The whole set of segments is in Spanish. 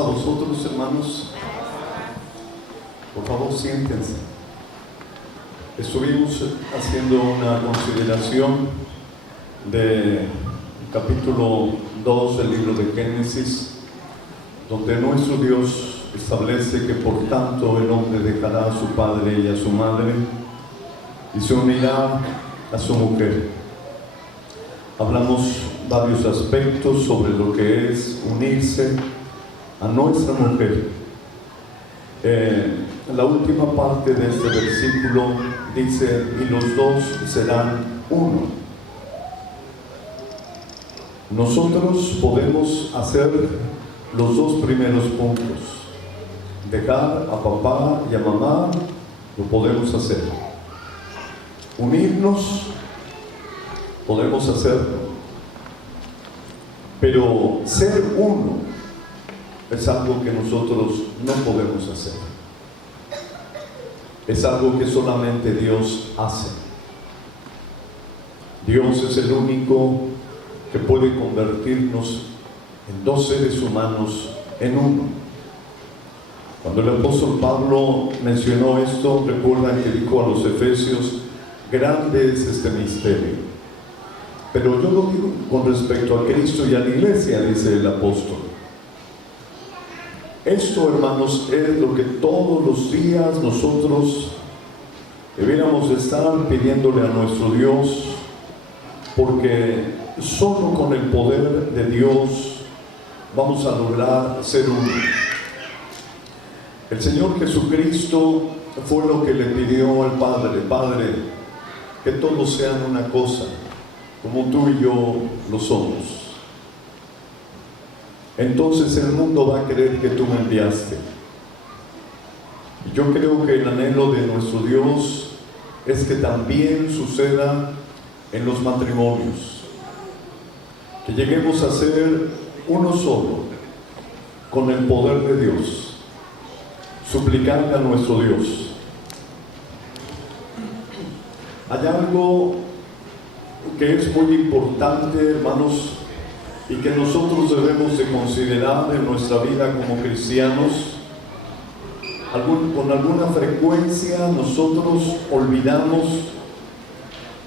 a vosotros, hermanos. Por favor, siéntense. Estuvimos haciendo una consideración del capítulo 2 del libro de Génesis, donde nuestro Dios establece que por tanto el hombre dejará a su padre y a su madre y se unirá a su mujer. Hablamos varios aspectos sobre lo que es unirse a nuestra mujer. La última parte de este versículo dice: y los dos serán uno. Nosotros podemos hacer los dos primeros puntos. Dejar a papá y a mamá, lo podemos hacer. Unirnos, podemos hacerlo. Pero ser uno es algo que nosotros no podemos hacer. Es algo que solamente Dios hace. Dios es el único que puede convertirnos en dos seres humanos en uno. Cuando el apóstol Pablo mencionó esto, recuerdan que dijo a los efesios: grande es este misterio. Pero yo lo digo con respecto a Cristo y a la iglesia, dice el apóstol. Esto, hermanos, es lo que todos los días nosotros debiéramos estar pidiéndole a nuestro Dios, porque solo con el poder de Dios vamos a lograr ser uno. El Señor Jesucristo fue lo que le pidió al Padre: Padre, que todos sean una cosa, como tú y yo lo somos. Entonces el mundo va a creer que tú me enviaste. Y yo creo que el anhelo de nuestro Dios es que también suceda en los matrimonios, que lleguemos a ser uno solo, con el poder de Dios, suplicarle a nuestro Dios. Hay algo que es muy importante, hermanos, y que nosotros debemos de considerar en nuestra vida como cristianos. Con alguna frecuencia nosotros olvidamos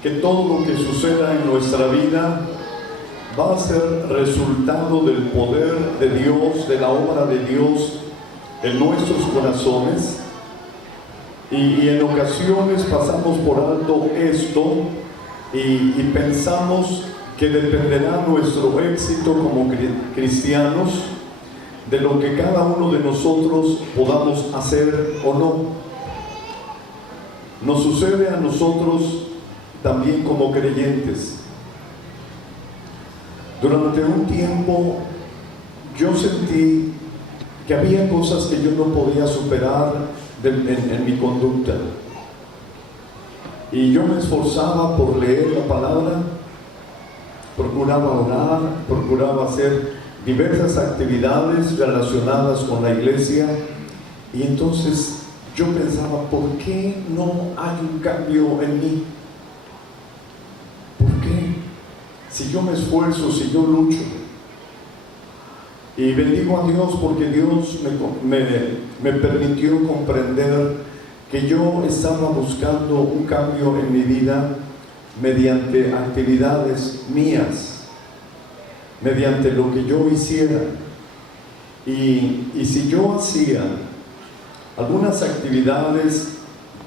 que todo lo que suceda en nuestra vida va a ser resultado del poder de Dios, de la obra de Dios en nuestros corazones, y en ocasiones pasamos por alto esto y pensamos que dependerá nuestro éxito como cristianos de lo que cada uno de nosotros podamos hacer o no. Nos sucede a nosotros también como creyentes. Durante un tiempo yo sentí que había cosas que yo no podía superar en mi conducta, y yo me esforzaba por leer la palabra, procuraba orar, procuraba hacer diversas actividades relacionadas con la iglesia, y entonces yo pensaba: ¿por qué no hay un cambio en mí? ¿Por qué? Si yo me esfuerzo, si yo lucho. Y bendigo a Dios porque Dios me permitió comprender que yo estaba buscando un cambio en mi vida mediante actividades mías, mediante lo que yo hiciera. Y si yo hacía algunas actividades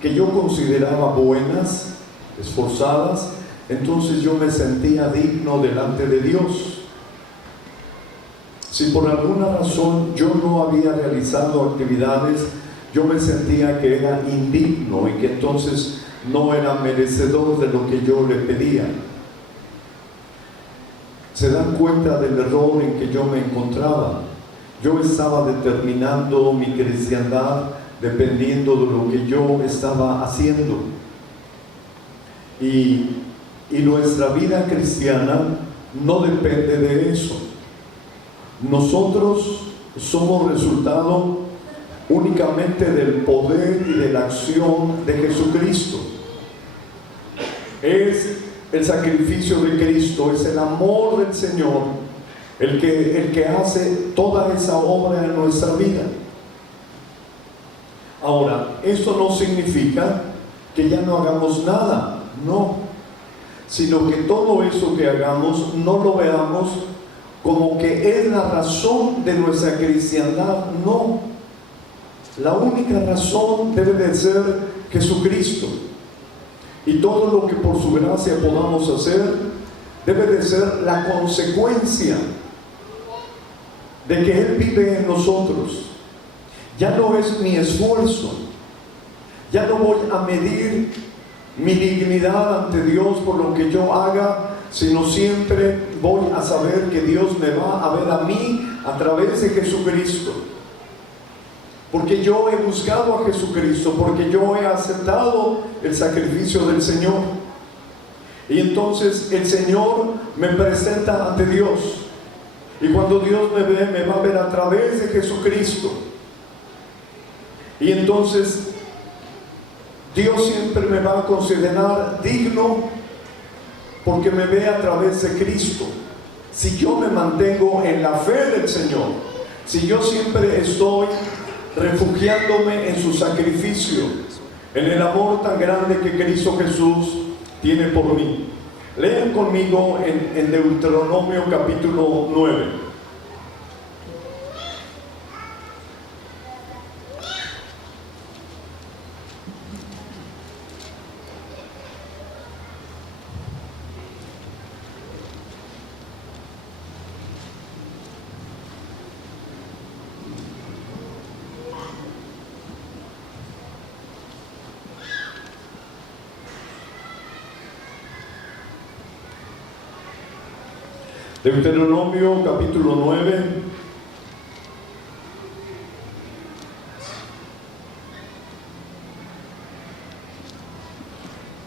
que yo consideraba buenas, esforzadas, entonces yo me sentía digno delante de Dios. Si por alguna razón yo no había realizado actividades, yo me sentía que era indigno y que entonces no era merecedor de lo que yo le pedía. ¿Se dan cuenta del error en que yo me encontraba? Yo estaba determinando mi cristiandad dependiendo de lo que yo estaba haciendo. Y nuestra vida cristiana no depende de eso. Nosotros somos resultado únicamente del poder y de la acción de Jesucristo. Es el sacrificio de Cristo, es el amor del Señor el que hace toda esa obra en nuestra vida. Ahora, esto no significa que ya no hagamos nada, no, sino que todo eso que hagamos no lo veamos como que es la razón de nuestra cristiandad, no. La única razón debe de ser Jesucristo, y todo lo que por su gracia podamos hacer debe de ser la consecuencia de que Él vive en nosotros. Ya no es mi esfuerzo, ya no voy a medir mi dignidad ante Dios por lo que yo haga, sino siempre voy a saber que Dios me va a ver a mí a través de Jesucristo. Porque yo he buscado a Jesucristo, porque yo he aceptado el sacrificio del Señor. Y entonces el Señor me presenta ante Dios. Y cuando Dios me ve, me va a ver a través de Jesucristo. Y entonces Dios siempre me va a considerar digno porque me ve a través de Cristo. Si yo me mantengo en la fe del Señor, si yo siempre estoy refugiándome en su sacrificio, en el amor tan grande que Cristo Jesús tiene por mí. Lean conmigo en Deuteronomio capítulo 9. Deuteronomio capítulo 9,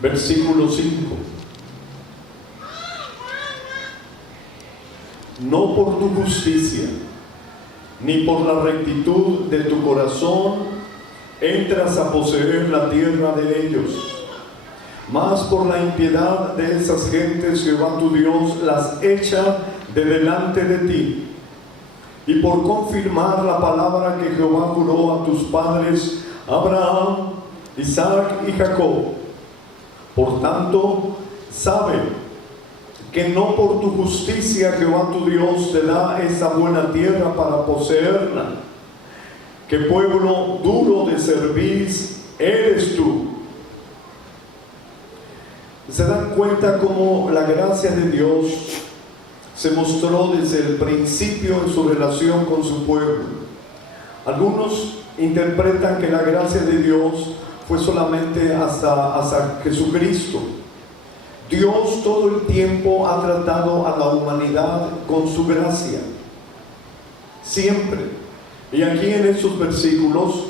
versículo 5. No por tu justicia, ni por la rectitud de tu corazón, entras a poseer la tierra de ellos. Mas por la impiedad de esas gentes, Jehová tu Dios las echa de delante de ti. Y por confirmar la palabra que Jehová juró a tus padres, Abraham, Isaac y Jacob. Por tanto, sabe que no por tu justicia Jehová tu Dios te da esa buena tierra para poseerla. Que pueblo duro de cerviz eres tú. ¿Se dan cuenta cómo la gracia de Dios se mostró desde el principio en su relación con su pueblo? Algunos interpretan que la gracia de Dios fue solamente hasta Jesucristo. Dios todo el tiempo ha tratado a la humanidad con su gracia, siempre. Y aquí en estos versículos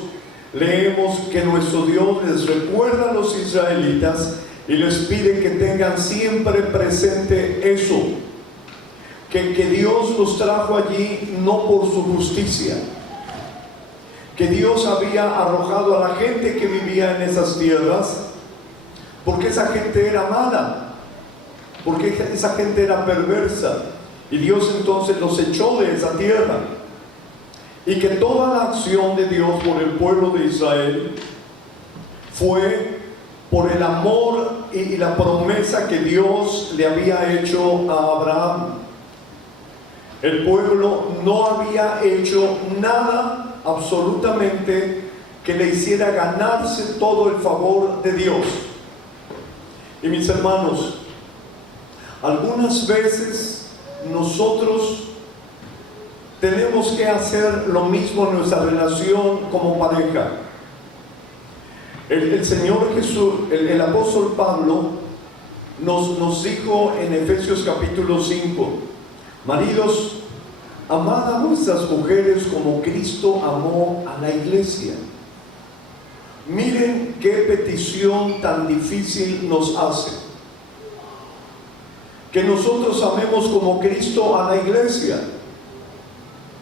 leemos que nuestro Dios les recuerda a los israelitas y les pide que tengan siempre presente eso, que Dios los trajo allí no por su justicia, que Dios había arrojado a la gente que vivía en esas tierras, porque esa gente era mala, porque esa gente era perversa, y Dios entonces los echó de esa tierra, y que toda la acción de Dios por el pueblo de Israel fue por el amor y la promesa que Dios le había hecho a Abraham. El pueblo no había hecho nada absolutamente que le hiciera ganarse todo el favor de Dios. Y mis hermanos, algunas veces nosotros tenemos que hacer lo mismo en nuestra relación como pareja. El Señor Jesús, el apóstol Pablo nos dijo en Efesios capítulo 5: maridos, amad a vuestras mujeres como Cristo amó a la iglesia. Miren qué petición tan difícil nos hace, que nosotros amemos como Cristo a la iglesia.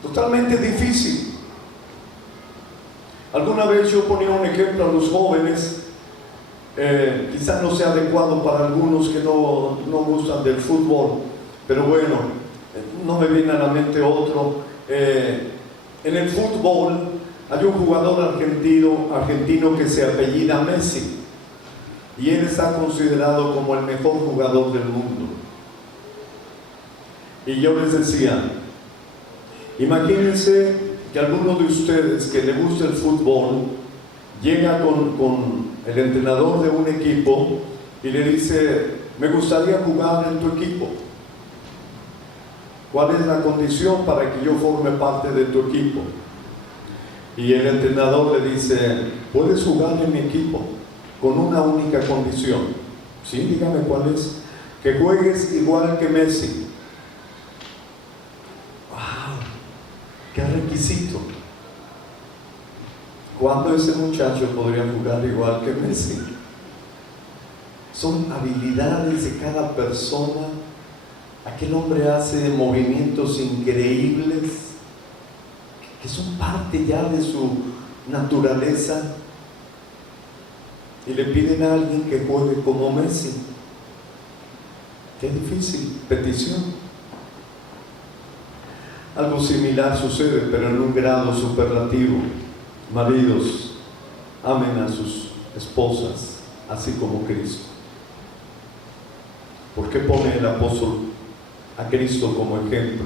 Totalmente difícil. Alguna vez yo ponía un ejemplo a los jóvenes, quizás no sea adecuado para algunos que no gustan del fútbol, pero bueno, no me viene a la mente otro. En el fútbol hay un jugador argentino que se apellida Messi, y él está considerado como el mejor jugador del mundo. Y yo les decía, imagínense que alguno de ustedes que le gusta el fútbol llega con el entrenador de un equipo y le dice: me gustaría jugar en tu equipo. ¿Cuál es la condición para que yo forme parte de tu equipo? Y el entrenador le dice: puedes jugar en mi equipo con una única condición. ¿Sí? Dígame cuál es. Que juegues igual que Messi. ¡Wow! ¡Qué requisito! ¿Cuándo ese muchacho podría jugar igual que Messi? Son habilidades de cada persona. Aquel hombre hace movimientos increíbles que son parte ya de su naturaleza, y le piden a alguien que juegue como Messi. Qué difícil petición. Algo similar sucede, pero en un grado superlativo. Maridos, amen a sus esposas así como Cristo. ¿Por qué pone el apóstol a Cristo como ejemplo?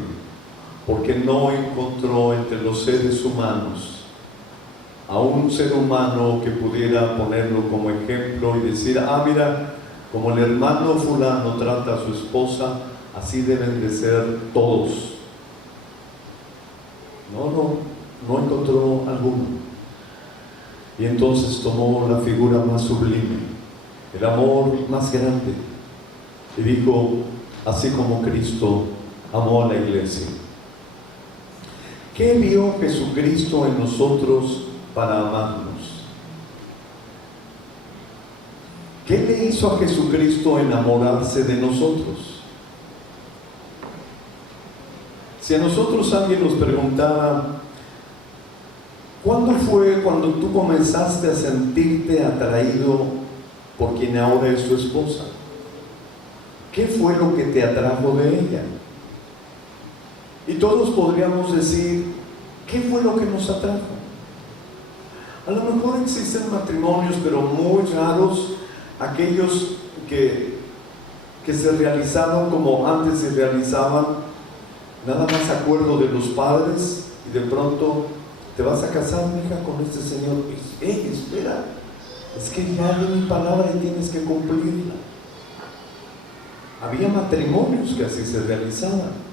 Porque no encontró entre los seres humanos a un ser humano que pudiera ponerlo como ejemplo y decir: ah, mira, como el hermano fulano trata a su esposa, así deben de ser todos. No encontró alguno. Y entonces tomó la figura más sublime, el amor más grande, y dijo: así como Cristo amó a la iglesia. ¿Qué vio Jesucristo en nosotros para amarnos? ¿Qué le hizo a Jesucristo enamorarse de nosotros? Si a nosotros alguien nos preguntara: ¿cuándo fue cuando tú comenzaste a sentirte atraído por quien ahora es tu esposa? ¿Qué fue lo que te atrajo de ella? Y todos podríamos decir: ¿qué fue lo que nos atrajo? A lo mejor existen matrimonios, pero muy raros, aquellos que se realizaron como antes se realizaban, nada más acuerdo de los padres, y de pronto: te vas a casar, mija, con este señor. ¡Ey, espera! Es que ya di mi palabra y tienes que cumplirla. Había matrimonios que así se realizaban,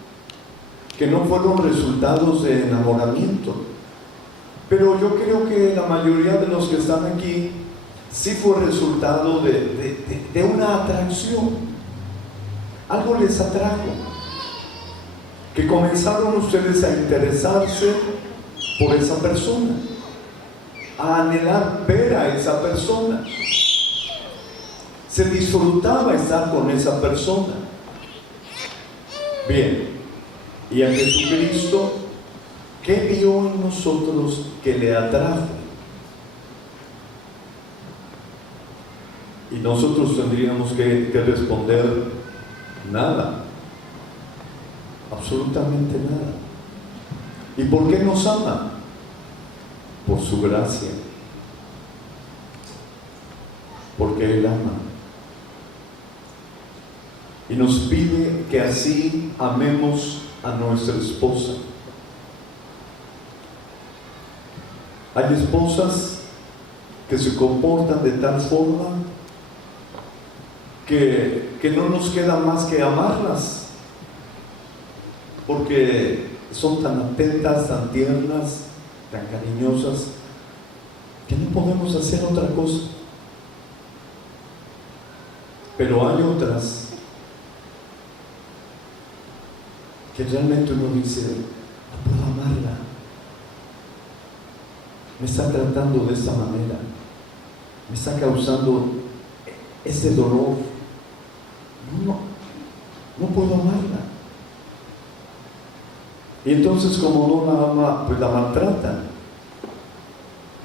que no fueron resultados de enamoramiento. Pero yo creo que la mayoría de los que están aquí sí fue resultado de una atracción. Algo les atrajo, que comenzaron ustedes a interesarse por esa persona, a anhelar ver a esa persona. Se disfrutaba estar con esa persona. Bien, y a Jesucristo, ¿qué vio en nosotros que le atrajo? Y nosotros tendríamos que responder: nada, absolutamente nada. ¿Y por qué nos ama? Por su gracia, porque Él ama. Y nos pide que así amemos a nuestra esposa. Hay esposas que se comportan de tal forma que no nos queda más que amarlas, porque son tan atentas, tan tiernas, tan cariñosas, que no podemos hacer otra cosa. Pero hay otras que realmente uno dice: no puedo amarla, me está tratando de esta manera, me está causando este dolor, no puedo amarla. Y entonces, como no la ama, pues la maltrata.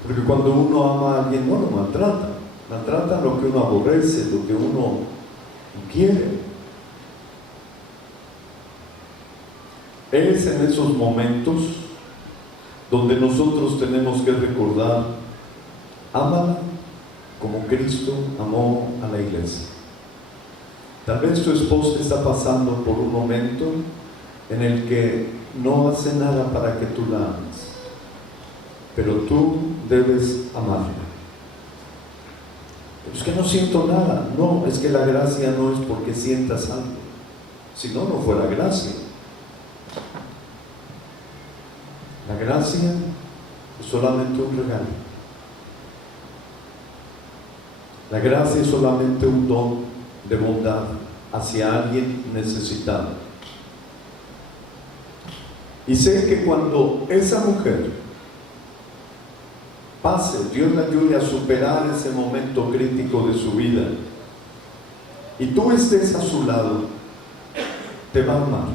Porque cuando uno ama a alguien, no lo maltrata, maltrata lo que uno aborrece, lo que uno quiere. Es en esos momentos donde nosotros tenemos que recordar: ámala como Cristo amó a la iglesia. Tal vez tu esposa está pasando por un momento en el que no hace nada para que tú la ames, pero tú debes amarla. Pero es que no siento nada. No, es que la gracia no es porque sientas algo. Si no, no fuera gracia. La gracia es solamente un regalo. La gracia es solamente un don de bondad hacia alguien necesitado. Y sé que cuando esa mujer pase, Dios la ayude a superar ese momento crítico de su vida, y tú estés a su lado, te va a amar,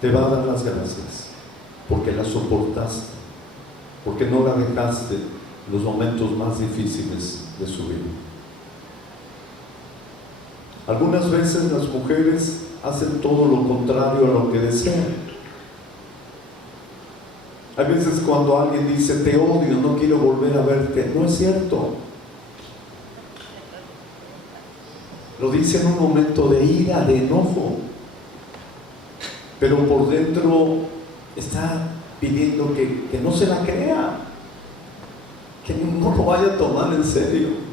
te va a dar las gracias, porque la soportaste, porque no la dejaste en los momentos más difíciles de su vida. Algunas veces las mujeres hacen todo lo contrario a lo que desean. Hay veces cuando alguien dice: te odio, no quiero volver a verte, no es cierto. Lo dice en un momento de ira, de enojo, pero por dentro está pidiendo que no se la crea, que no lo vaya a tomar en serio.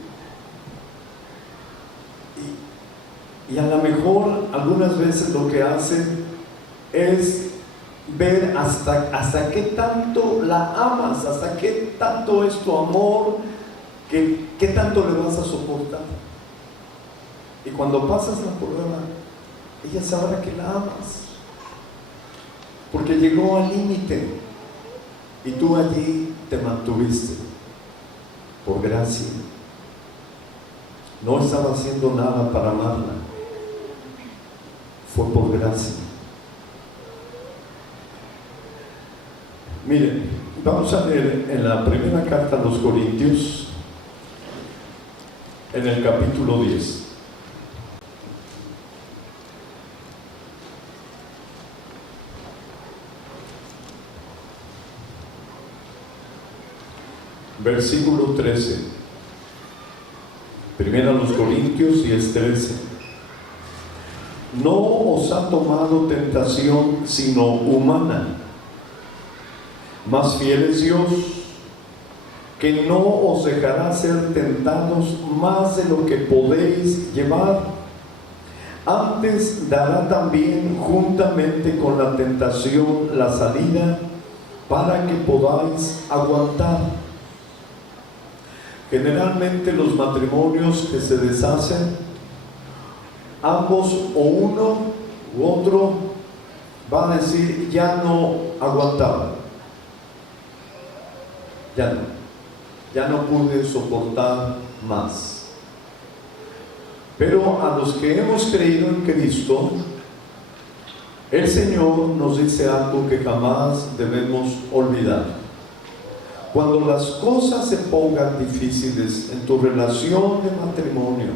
Y a lo mejor algunas veces lo que hacen es ver hasta qué tanto la amas, hasta qué tanto es tu amor, qué tanto le vas a soportar. Y cuando pasas la prueba, ella sabrá que la amas, porque llegó al límite y tú allí te mantuviste por gracia. No estaba haciendo nada para amarla, fue por gracia. Miren, vamos a leer en la primera carta a los Corintios, en el capítulo 10. Versículo 13. Primero a los Corintios 10:13. No os ha tomado tentación sino humana, mas fiel es Dios, que no os dejará ser tentados más de lo que podéis llevar. Antes dará también juntamente con la tentación la salida, para que podáis aguantar. Generalmente los matrimonios que se deshacen, ambos o uno u otro va a decir: ya no aguantaba, ya no pude soportar más. Pero a los que hemos creído en Cristo, el Señor nos dice algo que jamás debemos olvidar. Cuando las cosas se pongan difíciles en tu relación de matrimonio,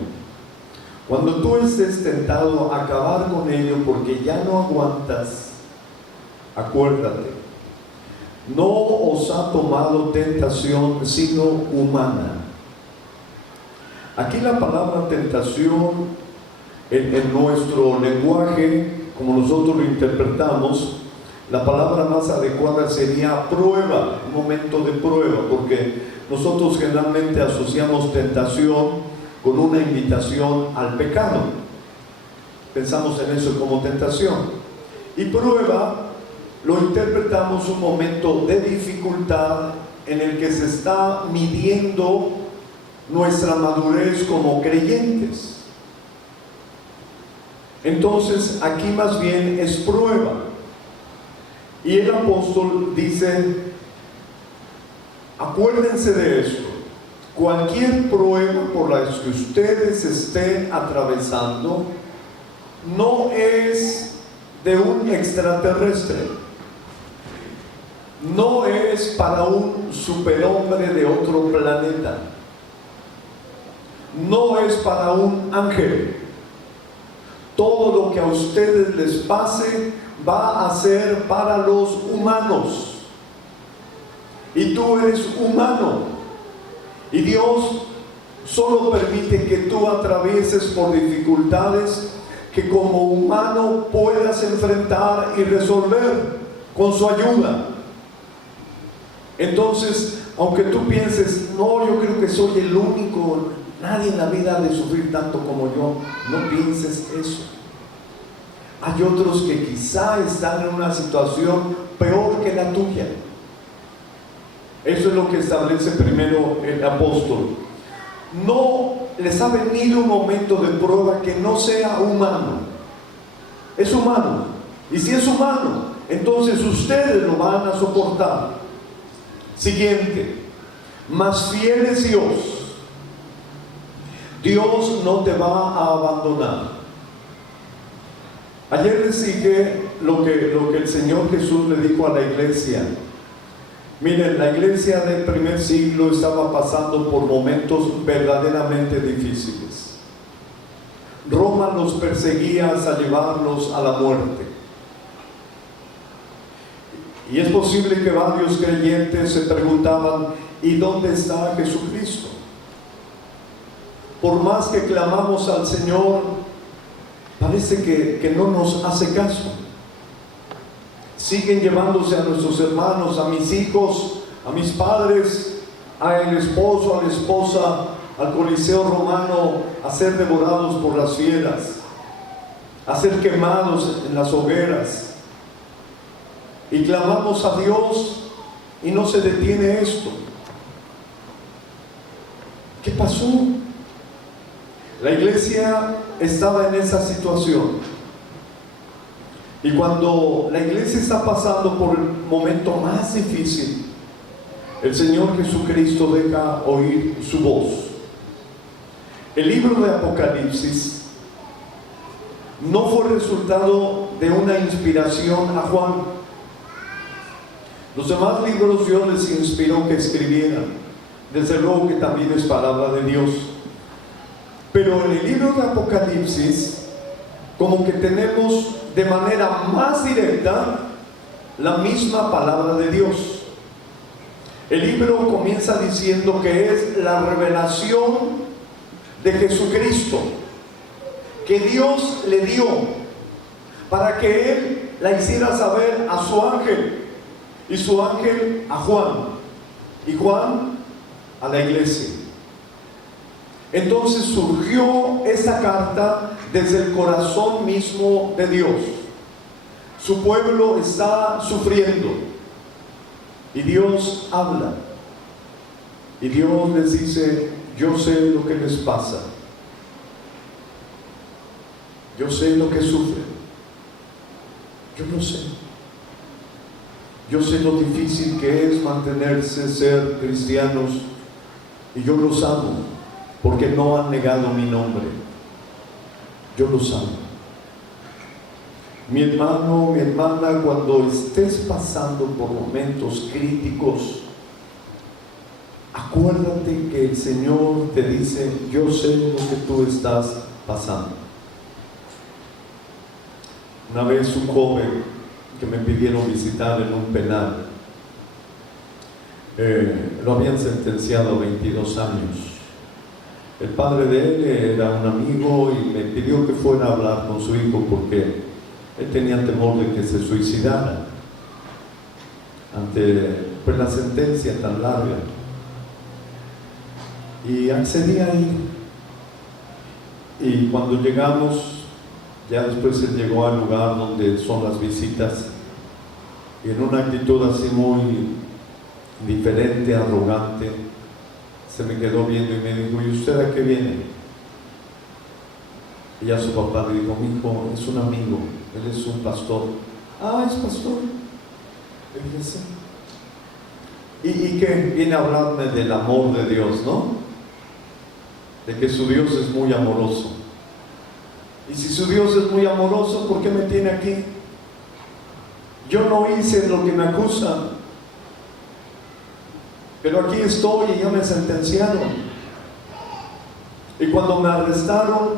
cuando tú estés tentado a acabar con ello porque ya no aguantas, acuérdate: no os ha tomado tentación sino humana. Aquí la palabra tentación en nuestro lenguaje, como nosotros lo interpretamos, la palabra más adecuada sería prueba, un momento de prueba, porque nosotros generalmente asociamos tentación con una invitación al pecado. Pensamos en eso como tentación. Y prueba lo interpretamos un momento de dificultad en el que se está midiendo nuestra madurez como creyentes. Entonces aquí más bien es prueba. Y el apóstol dice: acuérdense de esto, cualquier prueba por la que ustedes estén atravesando no es de un extraterrestre, no es para un superhombre de otro planeta, no es para un ángel. todo lo que a ustedes les pase va a ser para los humanos. Y tú eres humano. Y Dios solo permite que tú atravieses por dificultades que como humano puedas enfrentar y resolver con su ayuda. Entonces, aunque tú pienses, no, yo creo que soy el único, nadie en la vida ha de sufrir tanto como yo, no pienses eso. Hay otros que quizá están en una situación peor que la tuya. Eso es lo que establece primero el apóstol. No les ha venido un momento de prueba que no sea humano. Es humano. Y si es humano, entonces ustedes lo van a soportar. Siguiente. Más fiel es Dios. Dios no te va a abandonar. Ayer les dije lo que el Señor Jesús le dijo a la iglesia. Miren, la iglesia del primer siglo estaba pasando por momentos verdaderamente difíciles. Roma los perseguía hasta llevarlos a la muerte. Y es posible que varios creyentes se preguntaban, ¿y dónde está Jesucristo? Por más que clamamos al Señor, parece que no nos hace caso. Siguen llevándose a nuestros hermanos, a mis hijos, a mis padres, al esposo, a la esposa, al Coliseo romano, a ser devorados por las fieras, a ser quemados en las hogueras. Y clamamos a Dios y no se detiene esto. ¿Qué pasó? La iglesia estaba en esa situación. Y cuando la iglesia está pasando por el momento más difícil, el Señor Jesucristo deja oír su voz. El libro de Apocalipsis no fue resultado de una inspiración a Juan. Los demás libros Dios les inspiró que escribieran. Desde luego que también es palabra de Dios. Pero en el libro de Apocalipsis, como que tenemos de manera más directa la misma palabra de Dios. El libro comienza diciendo que es la revelación de Jesucristo que Dios le dio para que Él la hiciera saber a su ángel, y su ángel a Juan, y Juan a la iglesia. Entonces surgió esa carta desde el corazón mismo de Dios. Su pueblo está sufriendo y Dios habla, y Dios les dice: yo sé lo que les pasa, yo sé lo que sufren, yo lo sé, yo sé lo difícil que es mantenerse, ser cristianos, y yo los amo porque no han negado mi nombre. Yo los amo. Mi hermano, mi hermana, cuando estés pasando por momentos críticos, acuérdate que el Señor te dice: yo sé lo que tú estás pasando. Una vez un joven que me pidieron visitar en un penal, lo habían sentenciado a 22 años. El padre de él era un amigo y me pidió que fuera a hablar con su hijo porque él tenía temor de que se suicidara ante pues, la sentencia tan larga. Y accedí a ir. Y cuando llegamos, ya después él llegó al lugar donde son las visitas, y en una actitud así muy diferente, arrogante, se me quedó viendo y me dijo: ¿y usted a qué viene? Y ya su papá le dijo: mi hijo es un amigo, él es un pastor. Ah, ¿es pastor? Le dije: sí. ¿Y qué? Viene a hablarme del amor de Dios, ¿no? De que su Dios es muy amoroso. Y si su Dios es muy amoroso, ¿por qué me tiene aquí? Yo no hice lo que me acusan, pero aquí estoy y ya me sentenciaron. Y cuando me arrestaron,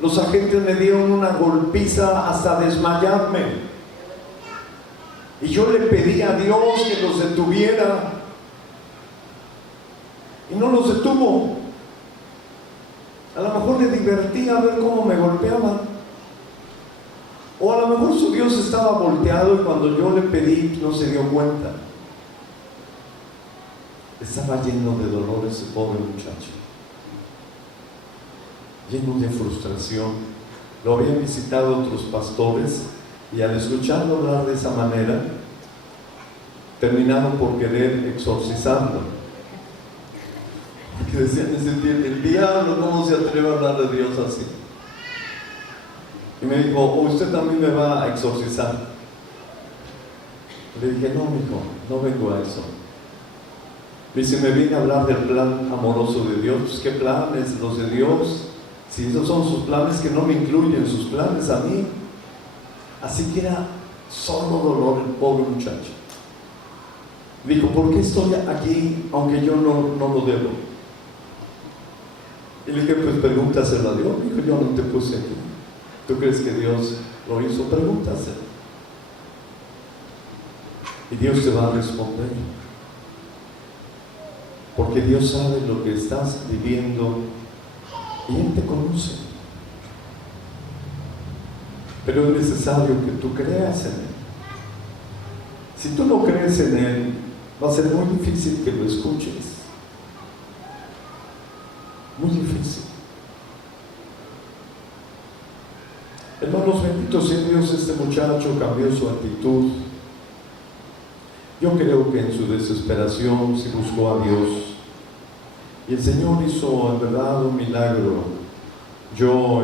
Los agentes me dieron una golpiza hasta desmayarme. Y yo le pedí a Dios que los detuviera. Y no los detuvo. A lo mejor le divertía ver cómo me golpeaban. O a lo mejor su Dios estaba volteado y cuando yo le pedí no se dio cuenta. Estaba lleno de dolor ese pobre muchacho, lleno de frustración. Lo habían visitado otros pastores y al escucharlo hablar de esa manera, terminaron por querer exorcizarlo. Porque decían, el diablo, ¿cómo se atreve a hablar de Dios así? Y me dijo, ¿usted también me va a exorcizar? Le dije, no, mijo, no vengo a eso. Dice, me viene a hablar del plan amoroso de Dios. Pues, ¿qué planes? Los de Dios. Si esos son sus planes, que no me incluyen sus planes a mí. Así que era solo dolor el pobre muchacho. Dijo, ¿por qué estoy aquí aunque yo no lo debo? Y le dije, pues pregúntaselo a Dios. Dijo, yo no te puse aquí. ¿Tú crees que Dios lo hizo? Pregúntaselo. Y Dios te va a responder. Porque Dios sabe lo que estás viviendo y Él te conoce. Pero es necesario que tú creas en Él. Si tú no crees en Él, va a ser muy difícil que lo escuches. Muy difícil. Hermanos, benditos sea Dios, este muchacho cambió su actitud. Yo creo que en su desesperación se buscó a Dios. Y el Señor hizo en verdad un milagro. Yo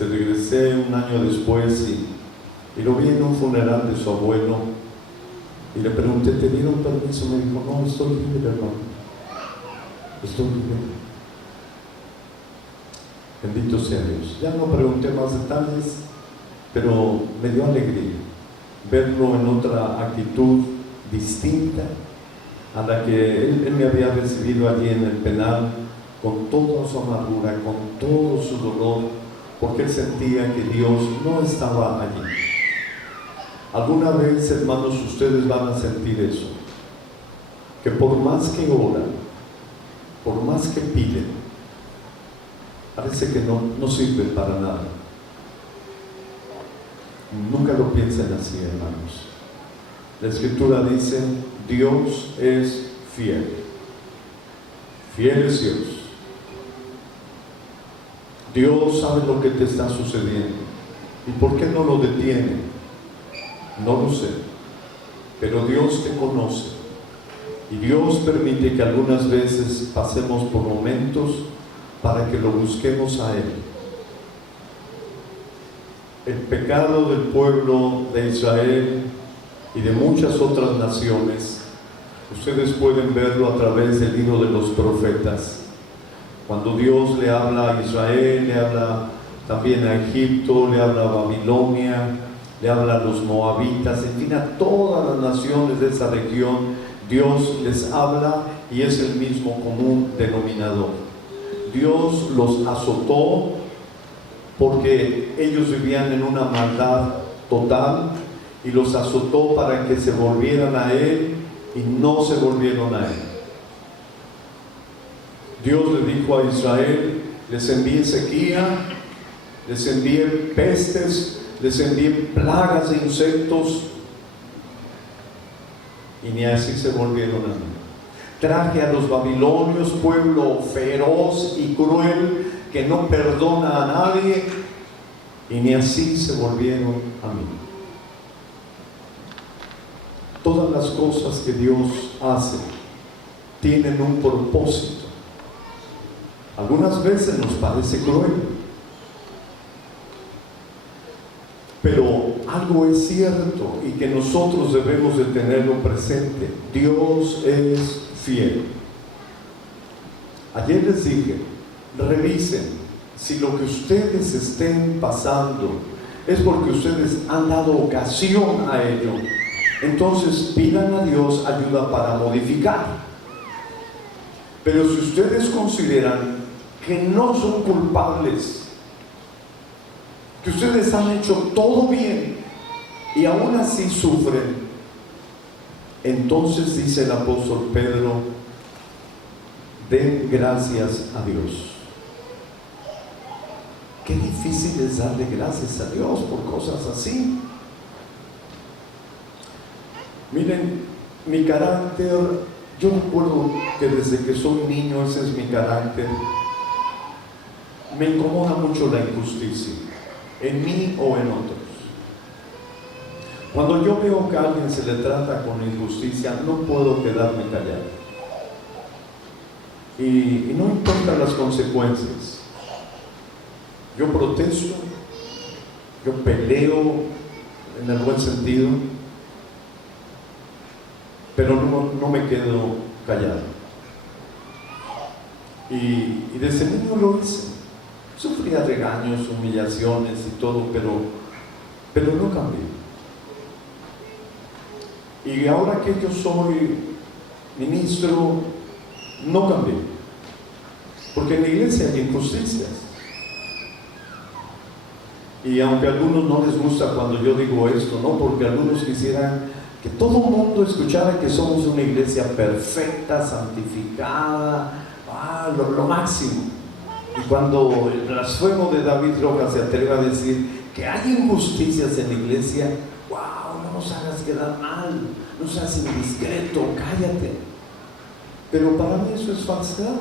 regresé un año después y lo vi en un funeral de su abuelo. Y le pregunté, ¿te dieron permiso? Me dijo, no, estoy libre, hermano. Estoy libre. Bendito sea Dios. Ya no pregunté más detalles, pero me dio alegría verlo en otra actitud distinta a la que él me había recibido allí en el penal, con toda su amargura, con todo su dolor, porque él sentía que Dios no estaba allí. Alguna vez, hermanos, ustedes van a sentir eso, que por más que oran, por más que piden, parece que no sirve para nada. Nunca lo piensen así, hermanos. La Escritura dice, Dios es fiel. Fiel es Dios. Dios sabe lo que te está sucediendo. ¿Y por qué no lo detiene? No lo sé. Pero Dios te conoce. Y Dios permite que algunas veces pasemos por momentos para que lo busquemos a Él. El pecado del pueblo de Israel y de muchas otras naciones, ustedes pueden verlo a través del libro de los profetas. Cuando Dios le habla a Israel, le habla también a Egipto, le habla a Babilonia, le habla a los moabitas, en fin, a todas las naciones de esa región, Dios les habla y es el mismo común denominador. Dios los azotó porque ellos vivían en una maldad total y los azotó para que se volvieran a Él y no se volvieron a Él. Dios le dijo a Israel, les envié sequía, les envié pestes, les envié plagas de insectos y ni así se volvieron a mí. Traje a los babilonios, pueblo feroz y cruel que no perdona a nadie, y ni así se volvieron a mí. Todas las cosas que Dios hace tienen un propósito. Algunas veces nos parece cruel, pero algo es cierto y que nosotros debemos de tenerlo presente. Dios es fiel. Ayer les dije, revisen si lo que ustedes estén pasando es porque ustedes han dado ocasión a ello. Entonces pidan a Dios ayuda para modificar. Pero si ustedes consideran que no son culpables, que ustedes han hecho todo bien y aún así sufren, entonces dice el apóstol Pedro, den gracias a Dios. Qué difícil es darle gracias a Dios por cosas así. Miren, mi carácter, yo recuerdo que desde que soy niño ese es mi carácter. Me incomoda mucho la injusticia, en mí o en otros. Cuando yo veo que a alguien se le trata con injusticia, no puedo quedarme callado. Y no importan las consecuencias. Yo protesto, yo peleo en el buen sentido, pero no me quedo callado. Y desde niño lo hice. Sufría regaños, humillaciones y todo, pero no cambié. Y ahora que yo soy ministro, no cambié. Porque en la iglesia hay injusticias. Y aunque a algunos no les gusta cuando yo digo esto, ¿no? Porque algunos quisieran que todo el mundo escuchara que somos una iglesia perfecta, santificada, lo máximo. Y cuando el blasfemo de David Rojas se atreve a decir que hay injusticias en la iglesia, wow, no nos hagas quedar mal, no seas indiscreto, cállate. Pero para mí eso es falsedad.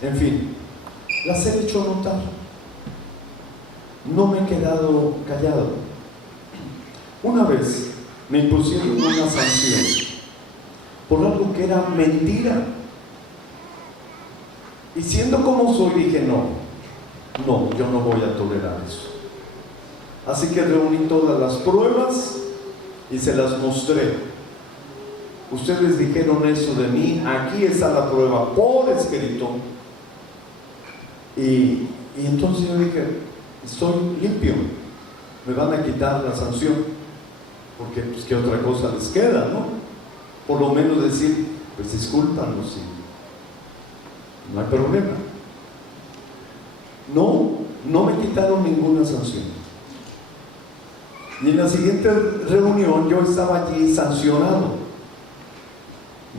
En fin, las he hecho notar. No me he quedado callado. Una vez me impusieron una sanción por algo que era mentira. Y siendo como soy, dije no, yo no voy a tolerar eso. Así que reuní todas las pruebas y se las mostré. Ustedes dijeron eso de mí, aquí está la prueba por escrito. Y entonces yo dije, estoy limpio, me van a quitar la sanción, porque pues qué otra cosa les queda, ¿no? Por lo menos decir, pues discúlpanos, sí. No hay problema. No me quitaron ninguna sanción. Y en la siguiente reunión yo estaba allí sancionado.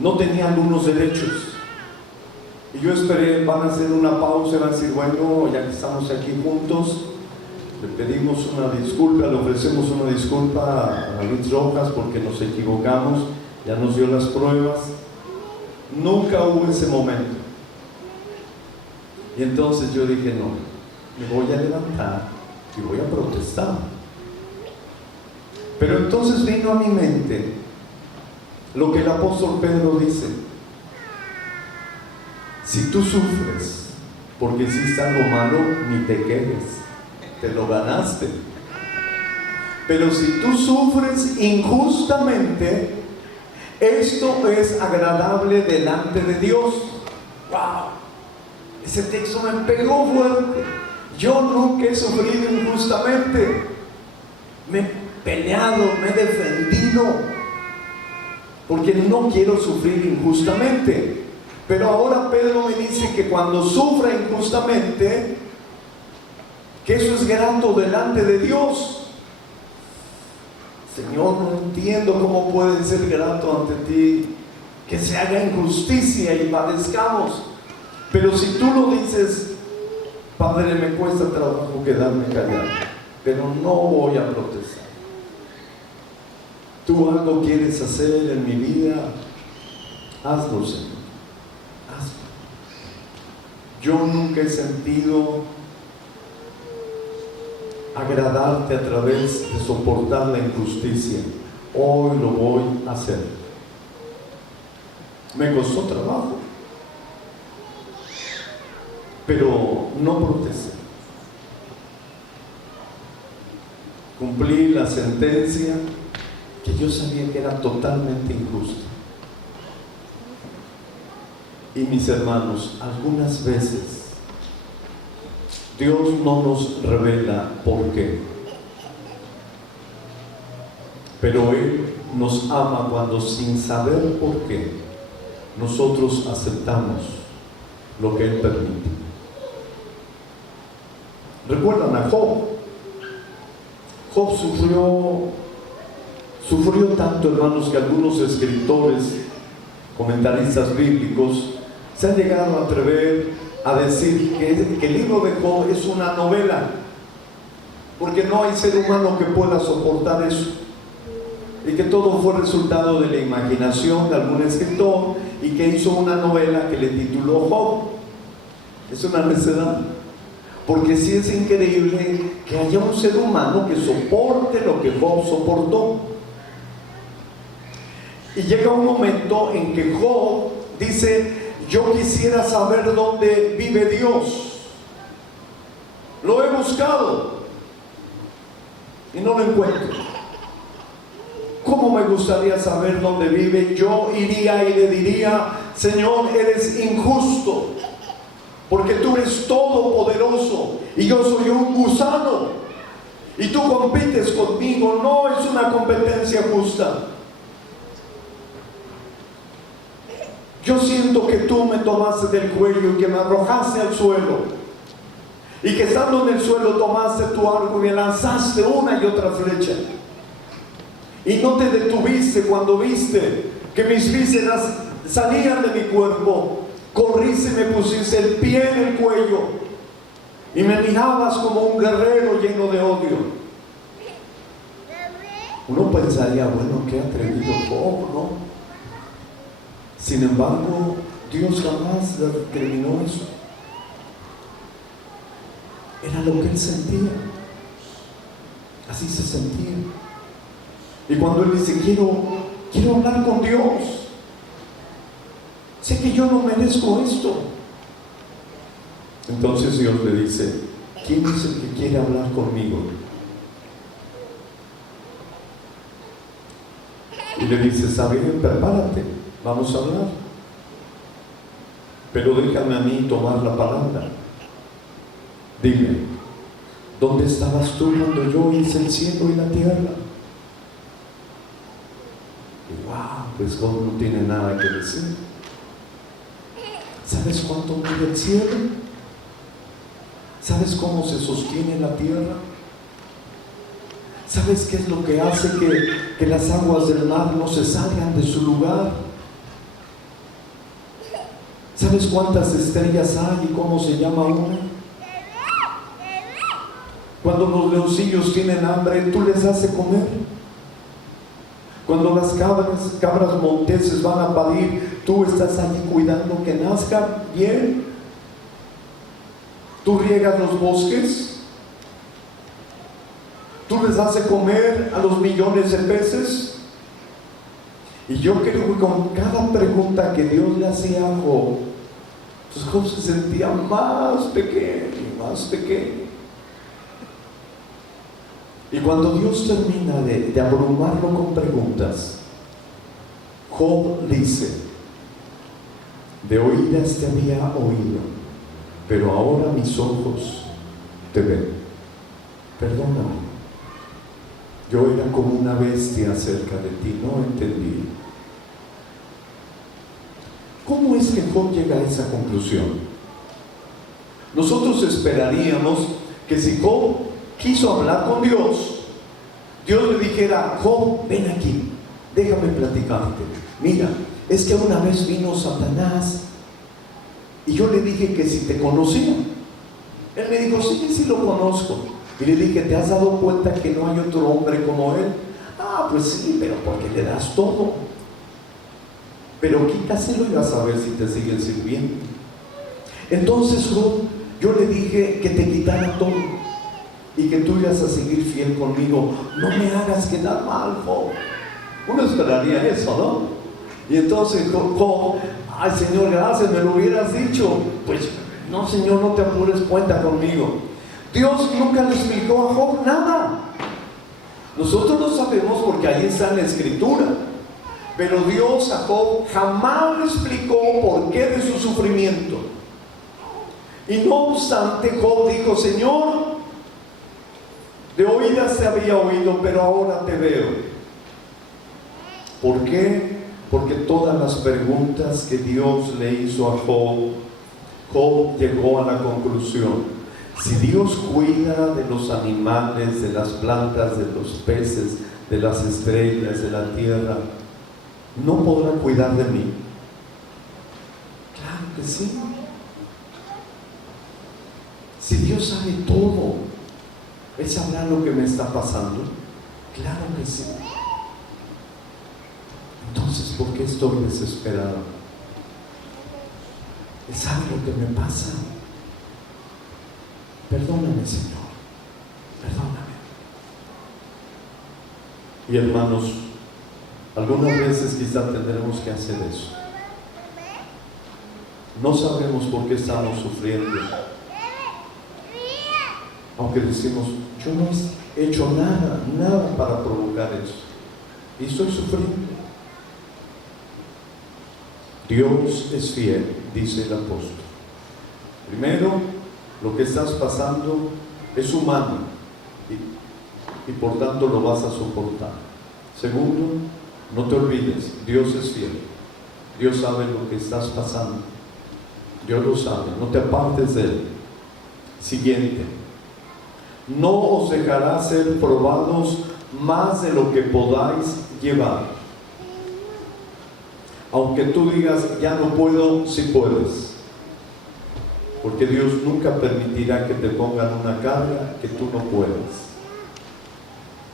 No tenía algunos derechos. Y yo esperé, van a hacer una pausa, van a decir, bueno, ya que estamos aquí juntos, le pedimos una disculpa, le ofrecemos una disculpa a Luis Rojas porque nos equivocamos, ya nos dio las pruebas. Nunca hubo ese momento. Y entonces yo dije, no, me voy a levantar y voy a protestar. Pero entonces vino a mi mente lo que el apóstol Pedro dice: si tú sufres porque hiciste algo malo, ni te quejes, te lo ganaste. Pero si tú sufres injustamente, esto es agradable delante de Dios. ¡Wow! Ese texto me pegó fuerte. Yo nunca he sufrido injustamente. Me he peleado, me he defendido, porque no quiero sufrir injustamente. Pero ahora Pedro me dice que cuando sufra injustamente, que eso es grato delante de Dios. Señor, no entiendo cómo puede ser grato ante ti que se haga injusticia y padezcamos. Pero si tú lo dices, Padre, me cuesta trabajo quedarme callado, pero no voy a protestar. Tú algo quieres hacer en mi vida, hazlo, Señor, hazlo. Yo nunca he sentido agradarte a través de soportar la injusticia. Hoy lo voy a hacer. Me costó trabajo, pero no protesté. Cumplí la sentencia que yo sabía que era totalmente injusta. Y mis hermanos, algunas veces Dios no nos revela por qué, pero Él nos ama cuando, sin saber por qué, nosotros aceptamos lo que Él permite. ¿Recuerdan a Job? Job sufrió tanto, hermanos, que algunos escritores, comentaristas bíblicos, se han llegado a atrever a decir que el libro de Job es una novela, porque no hay ser humano que pueda soportar eso, y que todo fue resultado de la imaginación de algún escritor, y que hizo una novela que le tituló Job. Es una necedad, porque sí es increíble que haya un ser humano que soporte lo que Job soportó. Y llega un momento en que Job dice: yo quisiera saber dónde vive Dios. Lo he buscado y no lo encuentro. ¿Cómo me gustaría saber dónde vive? Yo iría y le diría: Señor, eres injusto, porque tú eres todopoderoso y yo soy un gusano, y tú compites conmigo. No es una competencia justa. Yo siento que tú me tomaste del cuello y que me arrojaste al suelo, y que estando en el suelo tomaste tu arco y me lanzaste una y otra flecha, y no te detuviste cuando viste que mis vísceras salían de mi cuerpo. Corriste y me pusiste el pie en el cuello y me mirabas como un guerrero lleno de odio. Uno pensaría: bueno, qué atrevido Job, ¿no? Sin embargo, Dios jamás determinó eso. Era lo que él sentía. Así se sentía. Y cuando él dice: quiero hablar con Dios, sé que yo no merezco esto. Entonces Dios le dice: ¿quién es el que quiere hablar conmigo? Y le dice: está bien, prepárate, vamos a hablar, pero déjame a mí tomar la palabra. Dime, ¿dónde estabas tú cuando yo hice el cielo y la tierra? Y wow, pues Job no tiene nada que decir. ¿Sabes cuánto mide el cielo? ¿Sabes cómo se sostiene la tierra? ¿Sabes qué es lo que hace que las aguas del mar no se salgan de su lugar? ¿Sabes cuántas estrellas hay y cómo se llama una? Cuando los leoncillos tienen hambre, tú les das de comer. Cuando las cabras monteses van a parir, tú estás allí cuidando que nazcan bien. Tú riegas los bosques. Tú les das de comer a los millones de peces. Y yo creo que con cada pregunta que Dios le hacía a Job, pues Job se sentía más pequeño y más pequeño. Y cuando Dios termina de abrumarlo con preguntas, Job dice: de oídas te había oído, pero ahora mis ojos te ven. Perdóname, yo era como una bestia cerca de ti, no entendí. ¿Cómo es que Job llega a esa conclusión? Nosotros esperaríamos que si Job quiso hablar con Dios, Dios le dijera: Job, ven aquí, déjame platicarte. Mira, es que una vez vino Satanás y yo le dije que si te conocía. Él me dijo: sí lo conozco. Y le dije: ¿te has dado cuenta que no hay otro hombre como él? Ah, pues sí, pero porque le das todo. Pero quítaselo y vas a ver si te siguen sirviendo. Entonces Job, yo le dije que te quitara todo y que tú ibas a seguir fiel conmigo. No me hagas quedar mal, Job. Uno esperaría eso, ¿no? Y entonces Job: ay, Señor, gracias, me lo hubieras dicho. Pues no, Señor, no te apures, cuenta conmigo. Dios nunca le explicó a Job nada. Nosotros lo sabemos porque ahí está en la escritura, pero Dios a Job jamás le explicó por qué de su sufrimiento. Y no obstante, Job dijo: Señor, de oídas te había oído, pero ahora te veo. ¿Por qué? Porque todas las preguntas que Dios le hizo a Job, Job llegó a la conclusión: Si Dios cuida de los animales, de las plantas, de los peces, de las estrellas, de la tierra, ¿no podrá cuidar de mí? Claro que sí. Si Dios sabe todo, Él sabrá lo que me está pasando. Claro que sí. Entonces, ¿por qué estoy desesperado? Él sabe lo que me pasa. Perdóname, Señor. Perdóname. Y hermanos, algunas veces quizá tendremos que hacer eso. No sabemos por qué estamos sufriendo. Aunque decimos, yo no he hecho nada para provocar eso. Y estoy sufriendo. Dios es fiel, dice el apóstol. Primero, lo que estás pasando es humano y por tanto lo vas a soportar. Segundo, no te olvides, Dios es fiel. Dios sabe lo que estás pasando. Dios lo sabe, no te apartes de Él. Siguiente, no os dejará ser probados más de lo que podáis llevar. Aunque tú digas, ya no puedo, sí puedes. Porque Dios nunca permitirá que te pongan una carga que tú no puedas.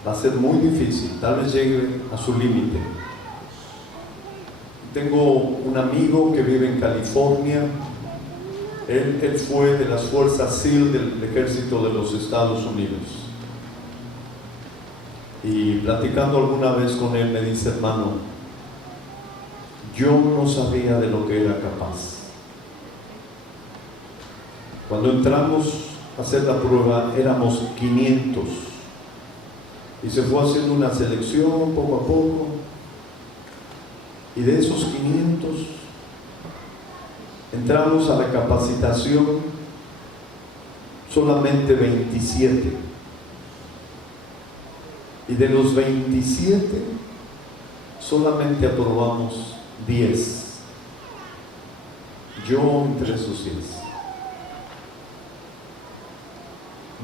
Va a ser muy difícil, tal vez llegue a su límite. Tengo un amigo que vive en California. Él fue de las fuerzas SEAL del ejército de los Estados Unidos. Y platicando alguna vez con él me dice, hermano, yo no sabía de lo que era capaz. Cuando entramos a hacer la prueba éramos 500 y se fue haciendo una selección poco a poco, y de esos 500 entramos a la capacitación solamente 27, y de los 27 solamente aprobamos 10. Yo entre esos 10.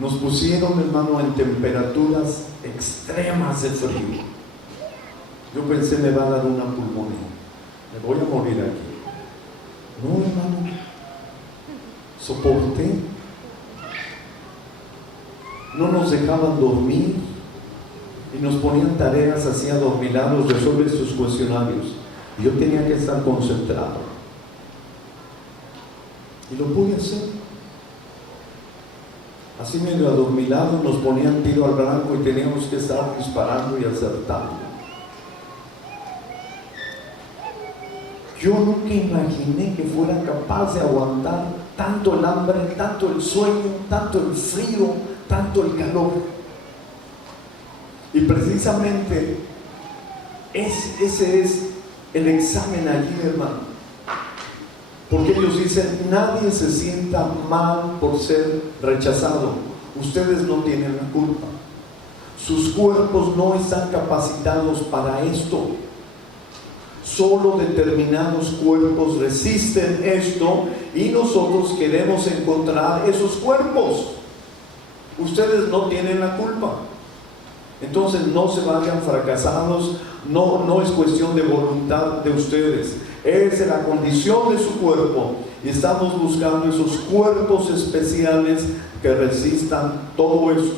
Nos pusieron, hermano, en temperaturas extremas de frío. Yo pensé, me va a dar una pulmonía, me voy a morir aquí. No, hermano, soporté. No nos dejaban dormir y nos ponían tareas así adormilados, resuelve estos cuestionarios. Y yo tenía que estar concentrado. Y lo pude hacer. Así medio adormilado, nos ponían tiro al blanco y teníamos que estar disparando y acertando. Yo nunca imaginé que fuera capaz de aguantar tanto el hambre, tanto el sueño, tanto el frío, tanto el calor. Y precisamente ese es el examen allí, hermano. Porque ellos dicen, nadie se sienta mal por ser rechazado. Ustedes no tienen la culpa. Sus cuerpos no están capacitados para esto. Solo determinados cuerpos resisten esto y nosotros queremos encontrar esos cuerpos. Ustedes no tienen la culpa. Entonces no se vayan fracasados. No es cuestión de voluntad de ustedes. Es de la condición de su cuerpo y estamos buscando esos cuerpos especiales que resistan todo esto.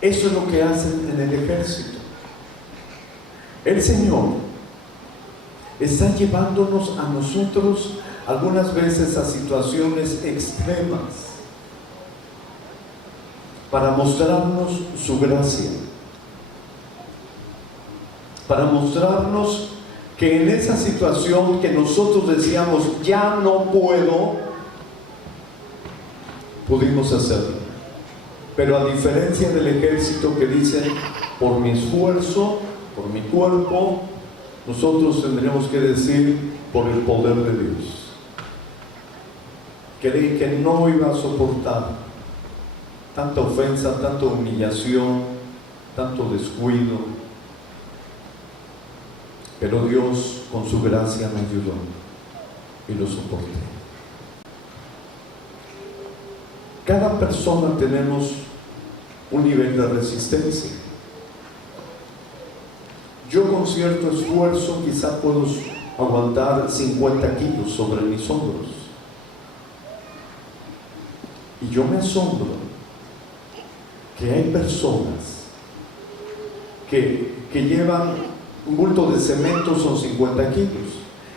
Eso es lo que hacen en el ejército. El Señor está llevándonos a nosotros algunas veces a situaciones extremas para mostrarnos su gracia, para mostrarnos que en esa situación que nosotros decíamos, ya no puedo, pudimos hacerlo. Pero a diferencia del ejército que dice, por mi esfuerzo, por mi cuerpo, nosotros tendremos que decir, por el poder de Dios. Creí que no iba a soportar tanta ofensa, tanta humillación, tanto descuido. Pero Dios con su gracia me ayudó y lo soporté. Cada persona tenemos un nivel de resistencia. Yo con cierto esfuerzo quizá puedo aguantar 50 kilos sobre mis hombros. Y yo me asombro que hay personas que llevan un bulto de cemento, son 50 kilos.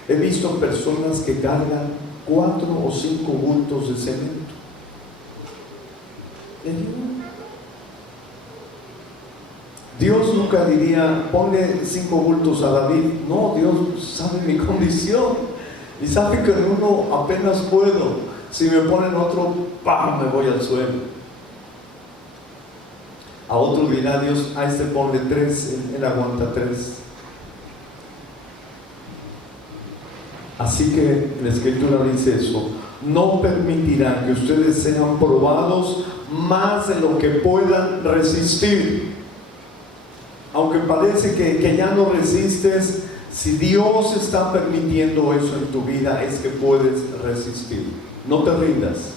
He visto personas que cargan 4 o 5 bultos de cemento. Dios nunca diría, ponle 5 bultos a David. No, Dios sabe mi condición y sabe que en uno apenas puedo. Si me ponen otro, ¡pam!, me voy al suelo. A otro dirá Dios, a este ponle 3, él aguanta 3. Así que la Escritura dice eso: no permitirá que ustedes sean probados más de lo que puedan resistir. Aunque parece que ya no resistes, si Dios está permitiendo eso en tu vida, es que puedes resistir. No te rindas.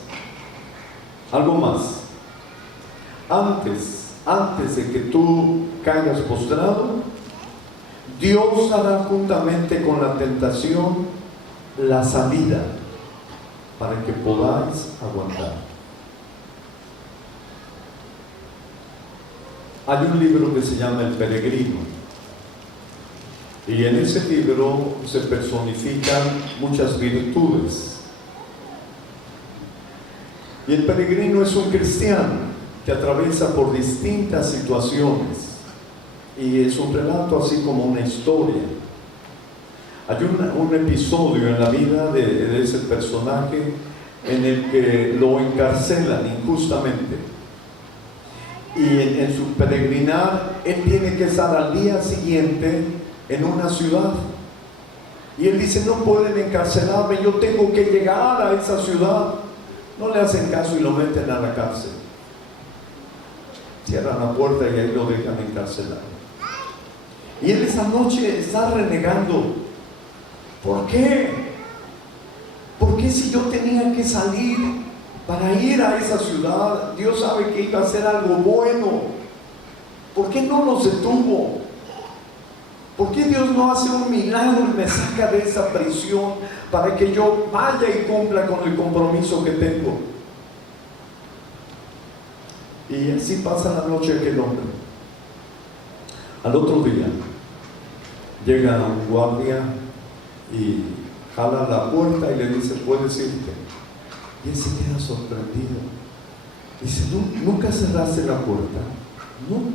Algo más. Antes de que tú caigas postrado, Dios hará juntamente con la tentación la salida para que podáis aguantar. Hay un libro que se llama El Peregrino, y en ese libro se personifican muchas virtudes. Y el peregrino es un cristiano que atraviesa por distintas situaciones, y es un relato así como una historia. Hay un episodio en la vida de ese personaje en el que lo encarcelan injustamente, y en su peregrinar él tiene que estar al día siguiente en una ciudad, y él dice: no pueden encarcelarme, yo tengo que llegar a esa ciudad. No le hacen caso y lo meten a la cárcel. Cierran la puerta y ahí lo dejan encarcelado. Y él esa noche está renegando. ¿Por qué? ¿Por qué si yo tenía que salir para ir a esa ciudad? Dios sabe que iba a hacer algo bueno. ¿Por qué no nos detuvo? ¿Por qué Dios no hace un milagro y me saca de esa prisión para que yo vaya y cumpla con el compromiso que tengo? Y así pasa la noche aquel hombre. Al otro día llega un guardia y jala la puerta y le dice: puedes irte. Y él se queda sorprendido. Dice: ¿nunca cerraste la puerta? No.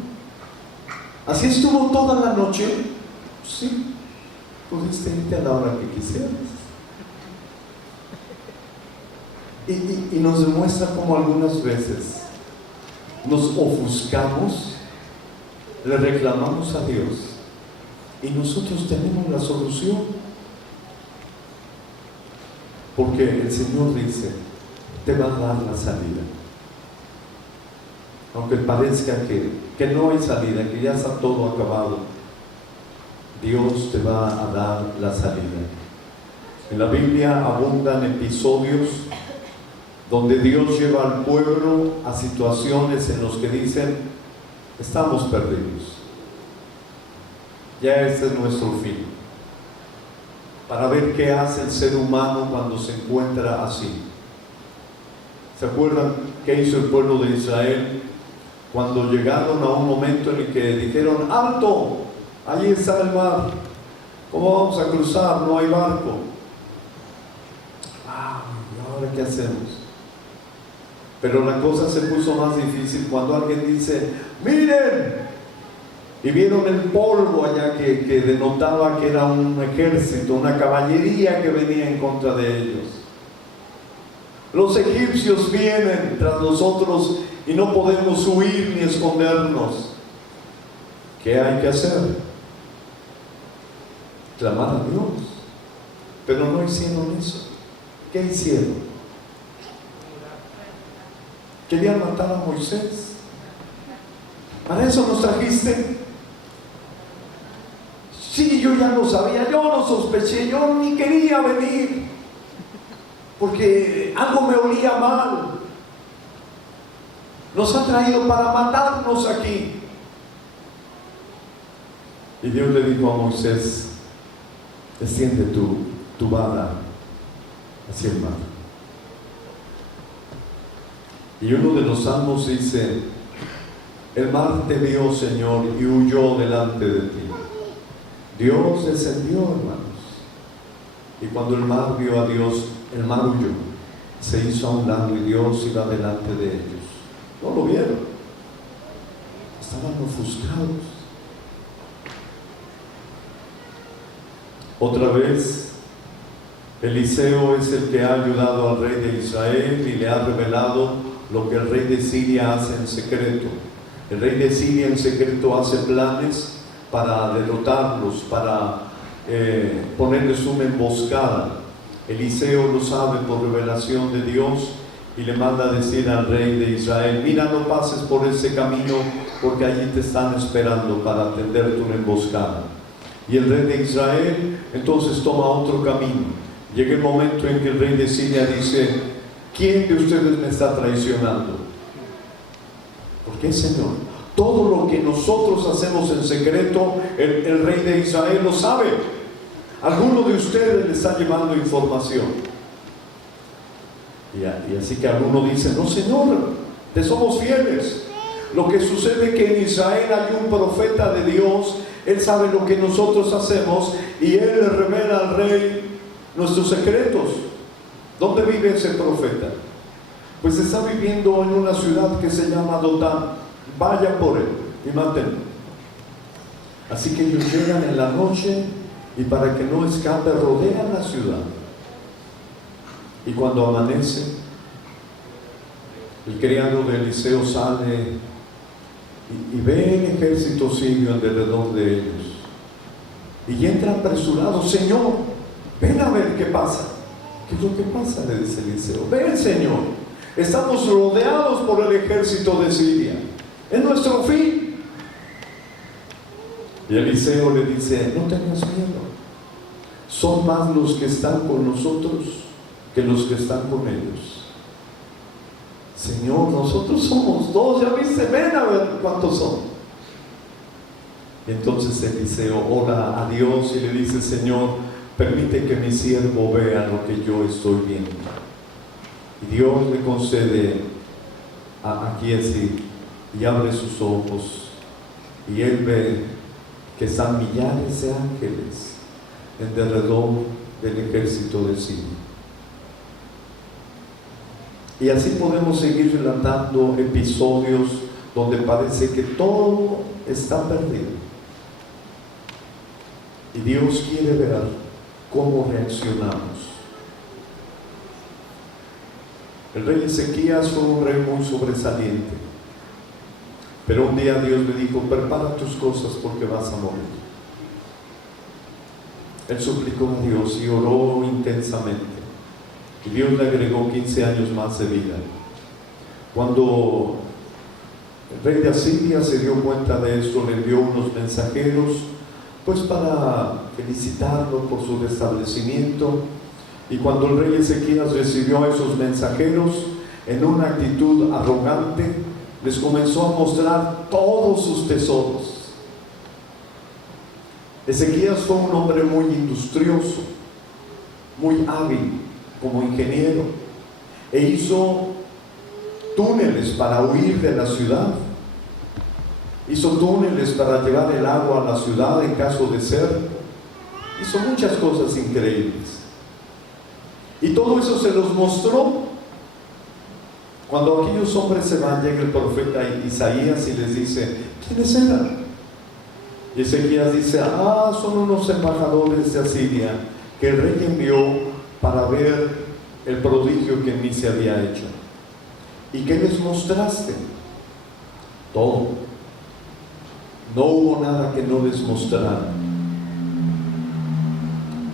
¿Así estuvo toda la noche? Sí. Pudiste irte a la hora que quisieras. Y nos demuestra cómo algunas veces nos ofuscamos, le reclamamos a Dios, y nosotros tenemos la solución, porque el Señor dice: te va a dar la salida. Aunque parezca que no hay salida, que ya está todo acabado, Dios te va a dar la salida. En la Biblia abundan episodios donde Dios lleva al pueblo a situaciones en las que dicen: estamos perdidos, ya este es nuestro fin. Para ver qué hace el ser humano cuando se encuentra así. ¿Se acuerdan qué hizo el pueblo de Israel cuando llegaron a un momento en el que dijeron: ¡alto! Allí está el mar, ¿cómo vamos a cruzar? No hay barco. ¿Y ahora qué hacemos? Pero la cosa se puso más difícil cuando alguien dice: ¡miren! Y vieron el polvo allá que denotaba que era un ejército, una caballería que venía en contra de ellos. Los egipcios vienen tras nosotros y no podemos huir ni escondernos. ¿Qué hay que hacer? Clamar a Dios. Pero no hicieron eso. ¿Qué hicieron? Querían matar a Moisés. ¿Para eso nos trajiste? Sí, yo ya lo sabía, yo lo sospeché, yo ni quería venir, porque algo me olía mal. nos ha traído para matarnos aquí. Y Dios le dijo a Moisés: extiende tu vara hacia el mar. Y uno de los salmos dice: el mar te vio, Señor, y huyó delante de ti. Dios descendió, hermanos. Y cuando el mar vio a Dios, el mar huyó, se hizo a un lado, y Dios iba delante de ellos. No lo vieron, estaban ofuscados. Otra vez, Eliseo es el que ha ayudado al rey de Israel y le ha revelado lo que el rey de Siria hace en secreto. El rey de Siria en secreto hace planes para derrotarlos, para ponerles una emboscada. Eliseo lo sabe por revelación de Dios y le manda a decir al rey de Israel: mira, no pases por ese camino, porque allí te están esperando para tenderte una emboscada. Y el rey de Israel entonces toma otro camino. Llega el momento en que el rey de Siria dice: ¿quién de ustedes me está traicionando? ¿Por qué, Señor? Todo lo que nosotros hacemos en secreto, el rey de Israel lo sabe. Alguno de ustedes le está llevando información. Y así que alguno dice: no, Señor, te somos fieles. Lo que sucede es que en Israel hay un profeta de Dios. Él sabe lo que nosotros hacemos y él le revela al rey nuestros secretos. ¿Dónde vive ese profeta? Pues está viviendo en una ciudad que se llama Dotán. Vaya por él y mátenlo. Así que ellos llegan en la noche y para que no escape rodean la ciudad. Y cuando amanece, el criado de Eliseo sale y ve el ejército sirio alrededor de ellos. Y entra apresurado: Señor, ven a ver qué pasa. ¿Qué es lo que pasa?, le dice Eliseo. Ven, Señor, estamos rodeados por el ejército de Siria. Es nuestro fin. Y Eliseo le dice: no tengas miedo. Son más los que están con nosotros que los que están con ellos. Señor, nosotros somos dos, ya viste, ven a ver cuántos son. Y entonces Eliseo ora a Dios y le dice: Señor, permite que mi siervo vea lo que yo estoy viendo. Y Dios le concede a Giezi y abre sus ojos y él ve que están millares de ángeles en derredor del ejército de Siria. Y así podemos seguir relatando episodios donde parece que todo está perdido. Y Dios quiere ver cómo reaccionamos. El rey Ezequías fue un rey muy sobresaliente. Pero un día Dios le dijo: prepara tus cosas porque vas a morir. Él suplicó a Dios y oró intensamente. Y Dios le agregó 15 años más de vida. Cuando el rey de Asiria se dio cuenta de esto, le envió unos mensajeros, pues para felicitarlo por su restablecimiento. Y cuando el rey Ezequías recibió a esos mensajeros, en una actitud arrogante, les comenzó a mostrar todos sus tesoros. Ezequías fue un hombre muy industrioso, muy hábil como ingeniero, e hizo túneles para huir de la ciudad. Hizo túneles para llevar el agua a la ciudad en caso de ser. Hizo muchas cosas increíbles. Y todo eso se los mostró. Cuando aquellos hombres se van, llega el profeta Isaías y les dice: ¿quiénes eran? Y Ezequías dice: son unos embajadores de Asiria que el rey envió para ver el prodigio que en mí se había hecho. ¿Y qué les mostraste? Todo. No hubo nada que no les mostrara.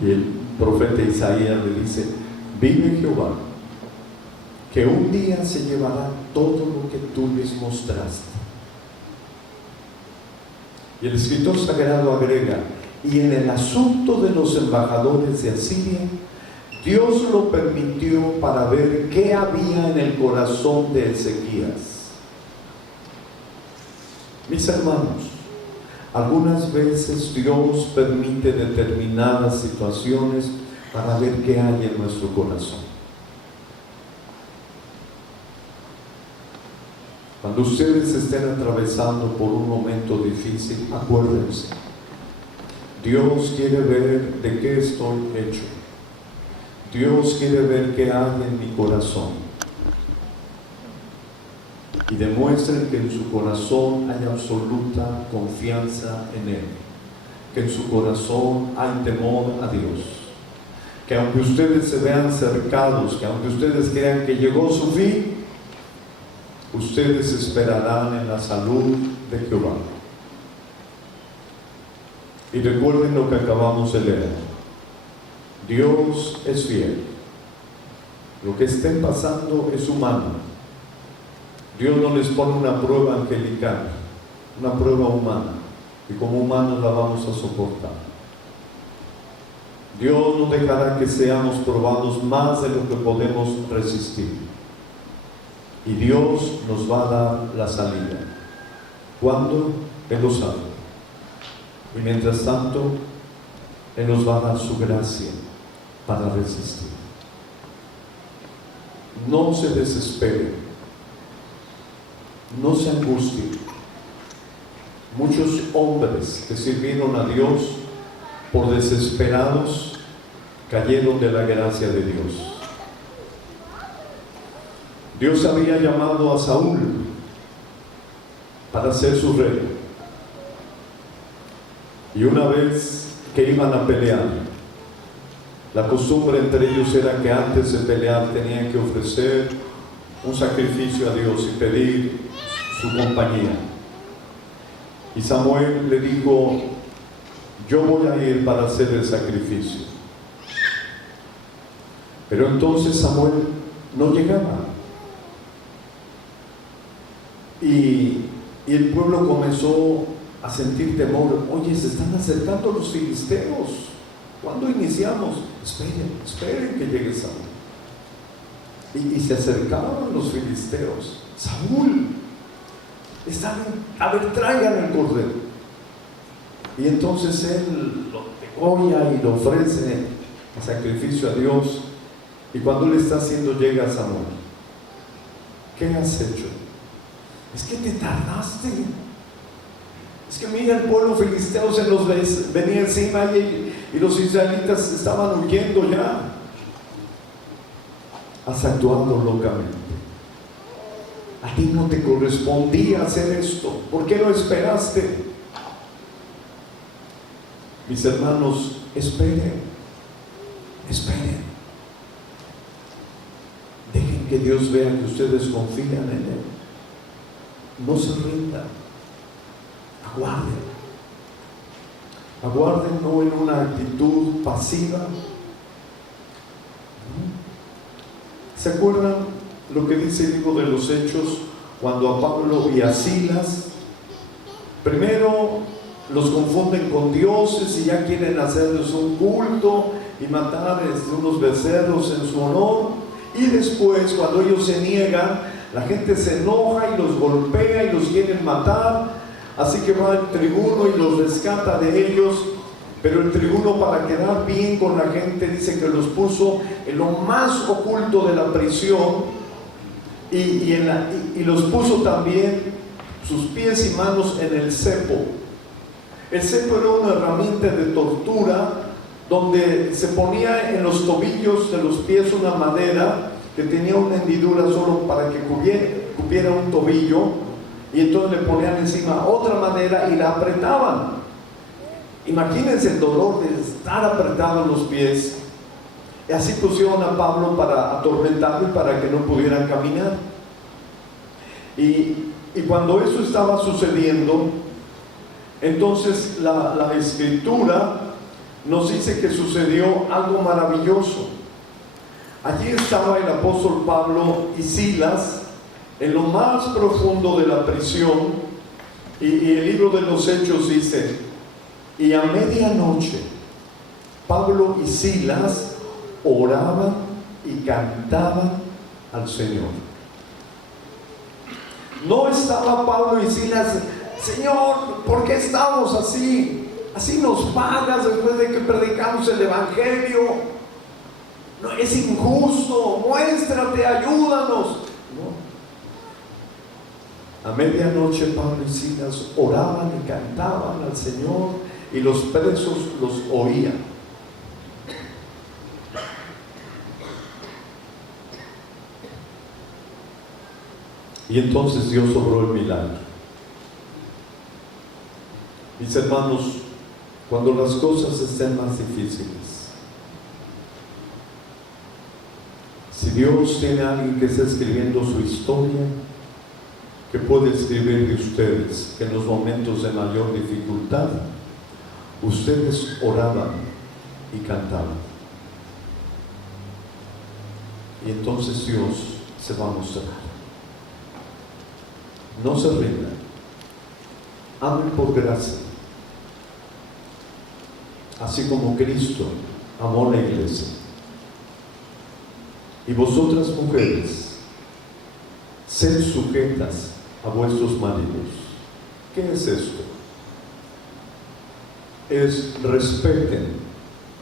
Y el profeta Isaías le dice: vive Jehová, que un día se llevará todo lo que tú les mostraste. Y el escritor sagrado agrega: y en el asunto de los embajadores de Asiria, Dios lo permitió para ver qué había en el corazón de Ezequías. Mis hermanos, algunas veces Dios permite determinadas situaciones para ver qué hay en nuestro corazón. Cuando ustedes estén atravesando por un momento difícil, acuérdense, Dios quiere ver de qué estoy hecho. Dios quiere ver qué hay en mi corazón. Y demuestren que en su corazón hay absoluta confianza en Él. Que en su corazón hay temor a Dios. Que aunque ustedes se vean cercados, que aunque ustedes crean que llegó su fin, ustedes esperarán en la salud de Jehová. Y recuerden lo que acabamos de leer. Dios es fiel. Lo que estén pasando es humano. Dios no les pone una prueba angelical, una prueba humana, y como humanos la vamos a soportar. Dios no dejará que seamos probados más de lo que podemos resistir. Y Dios nos va a dar la salida. ¿Cuándo? Él lo sabe. Y mientras tanto, Él nos va a dar su gracia para resistir. No se desesperen. No se angustien. Muchos hombres que sirvieron a Dios por desesperados cayeron de la gracia de Dios. Dios había llamado a Saúl para ser su rey. Y una vez que iban a pelear, la costumbre entre ellos era que antes de pelear tenían que ofrecer un sacrificio a Dios y pedir su compañía. Y Samuel le dijo: yo voy a ir para hacer el sacrificio. Pero entonces Samuel no llegaba. Y el pueblo comenzó a sentir temor. Oye, se están acercando los filisteos. ¿Cuándo iniciamos? Esperen que llegue Saúl. Y se acercaban los filisteos. Saúl, a ver, traigan el cordero. Y entonces él lo degolla y lo ofrece en sacrificio a Dios. Y cuando él está haciendo, llega Samuel. ¿Qué has hecho? Es que te tardaste. Es que mira, el pueblo filisteo se los venía encima y los israelitas estaban huyendo ya. Has actuado locamente. A ti no te correspondía hacer esto. ¿Por qué lo esperaste? Mis hermanos, esperen. Dejen que Dios vea que ustedes confían en Él. No se rindan. Aguarden no en una actitud pasiva. ¿Se acuerdan lo que dice el libro de los Hechos cuando a Pablo y a Silas primero los confunden con dioses y ya quieren hacerles un culto y matar unos becerros en su honor? Y después, cuando ellos se niegan, la gente se enoja y los golpea y los quieren matar. Así que va el tribuno y los rescata de ellos. Pero el tribuno, para quedar bien con la gente, dice que los puso en lo más oculto de la prisión y los puso también sus pies y manos en el cepo. El cepo era una herramienta de tortura donde se ponía en los tobillos de los pies una madera que tenía una hendidura solo para que cupiera un tobillo, y entonces le ponían encima otra madera y la apretaban. Imagínense el dolor de estar apretado en los pies. Y así pusieron a Pablo para atormentarlo y para que no pudieran caminar. Y cuando eso estaba sucediendo, entonces la Escritura nos dice que sucedió algo maravilloso. Allí estaba el apóstol Pablo y Silas en lo más profundo de la prisión, y el libro de los Hechos dice: y a medianoche Pablo y Silas oraban y cantaban al Señor. No estaba Pablo y Silas Señor, ¿por qué estamos así? Así nos pagas después de que predicamos el Evangelio. No, es injusto, muéstrate, ayúdanos. No. A medianoche Pablo y Silas oraban y cantaban al Señor y los presos los oían. Y entonces Dios obró el milagro. Mis hermanos, cuando las cosas estén más difíciles, si Dios tiene a alguien que está escribiendo su historia, que puede escribir de ustedes, que en los momentos de mayor dificultad, ustedes oraban y cantaban. Y entonces Dios se va a mostrar. No se rindan. Amen por gracia. Así como Cristo amó la iglesia. Y vosotras mujeres, sed sujetas a vuestros maridos. ¿Qué es esto? Es respeten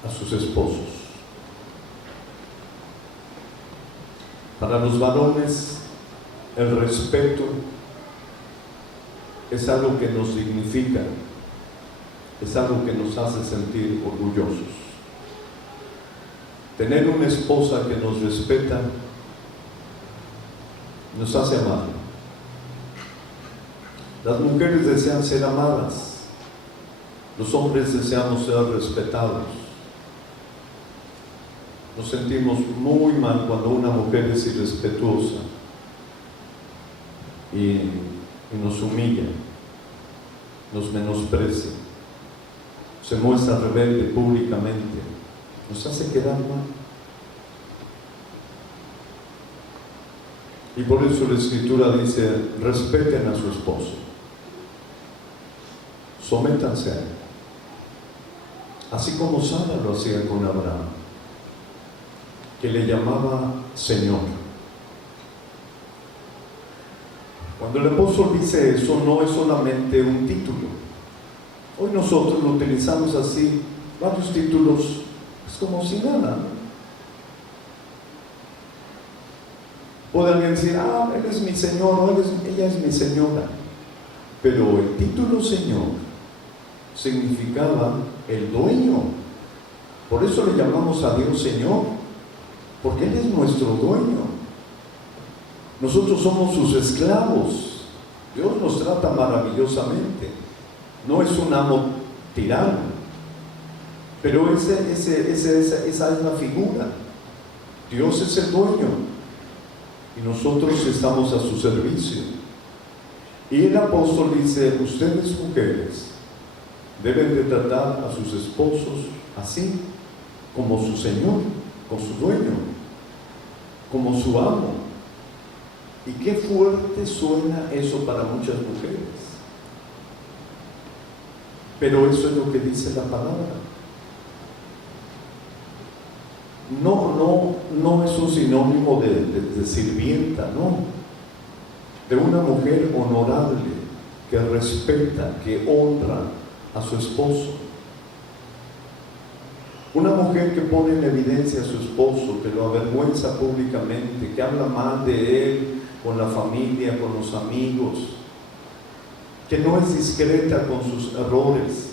a sus esposos. Para los varones, el respeto es algo que nos dignifica, es algo que nos hace sentir orgullosos. Tener una esposa que nos respeta nos hace amar. Las mujeres desean ser amadas, los hombres deseamos ser respetados. Nos sentimos muy mal cuando una mujer es irrespetuosa y nos humilla, nos menosprecia, se muestra rebelde públicamente, nos hace quedar mal. Y por eso la Escritura dice: respeten a su esposo, sométanse a él, así como Sara lo hacía con Abraham, que le llamaba Señor. Cuando el apóstol dice eso, no es solamente un título. Hoy nosotros lo utilizamos así, varios títulos, es como si nada, ¿no? Puede alguien decir: ah, él es mi Señor, o ella es mi señora. Pero el título Señor significaba el dueño. Por eso le llamamos a Dios Señor, porque Él es nuestro dueño. Nosotros somos sus esclavos. Dios nos trata maravillosamente. No es un amo tirano, pero esa es la figura. Dios es el dueño y nosotros estamos a su servicio. Y el apóstol dice: ustedes mujeres deben de tratar a sus esposos así, como su Señor, como su dueño, como su amo. Y qué fuerte suena eso para muchas mujeres, pero eso es lo que dice la palabra. No es un sinónimo de sirvienta, no, de una mujer honorable que respeta, que honra a su esposo. Una mujer que pone en evidencia a su esposo, que lo avergüenza públicamente, que habla mal de él con la familia, con los amigos, que no es discreta con sus errores.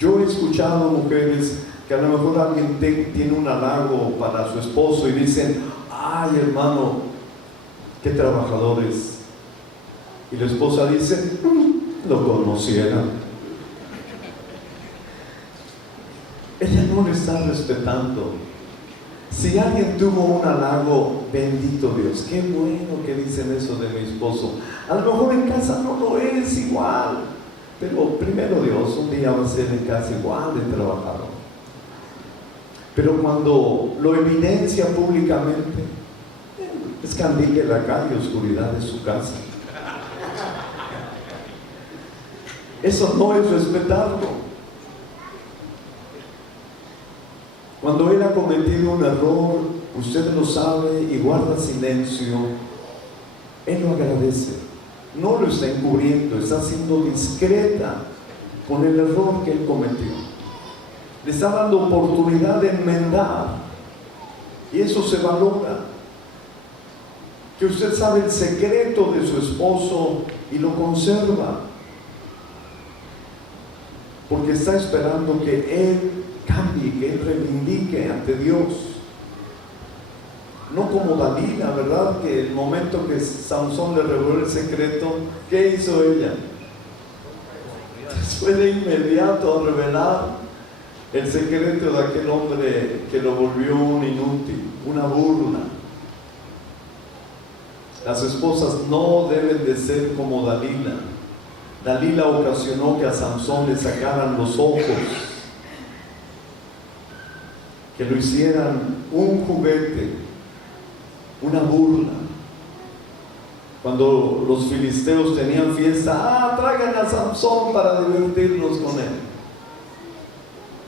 Yo he escuchado mujeres que a lo mejor alguien tiene un halago para su esposo y dicen: ay, hermano, qué trabajadores. Y la esposa dice: lo conociera. Ella no le está respetando. Si alguien tuvo un halago, bendito Dios, qué bueno que dicen eso de mi esposo. A lo mejor en casa no lo es igual, pero primero Dios, un día va a ser en casa igual de trabajador. Pero cuando lo evidencia públicamente, es candil de la calle, oscuridad de su casa. Eso no es respetarlo. Cuando él ha cometido un error, usted lo sabe y guarda silencio, él lo agradece. no lo está encubriendo, está siendo discreta con el error que él cometió. Le está dando oportunidad de enmendar, y eso se valora. Que usted sabe el secreto de su esposo y lo conserva, porque está esperando que él cambie, que él reivindique ante Dios. No como Dalila, ¿verdad? Que el momento que Sansón le reveló el secreto, ¿qué hizo ella? Fue de inmediato a revelar el secreto de aquel hombre que lo volvió un inútil, una burla. Las esposas no deben de ser como Dalila. Dalila ocasionó que a Sansón le sacaran los ojos, que lo hicieran un juguete, una burla. Cuando los filisteos tenían fiesta, traigan a Sansón para divertirnos con él.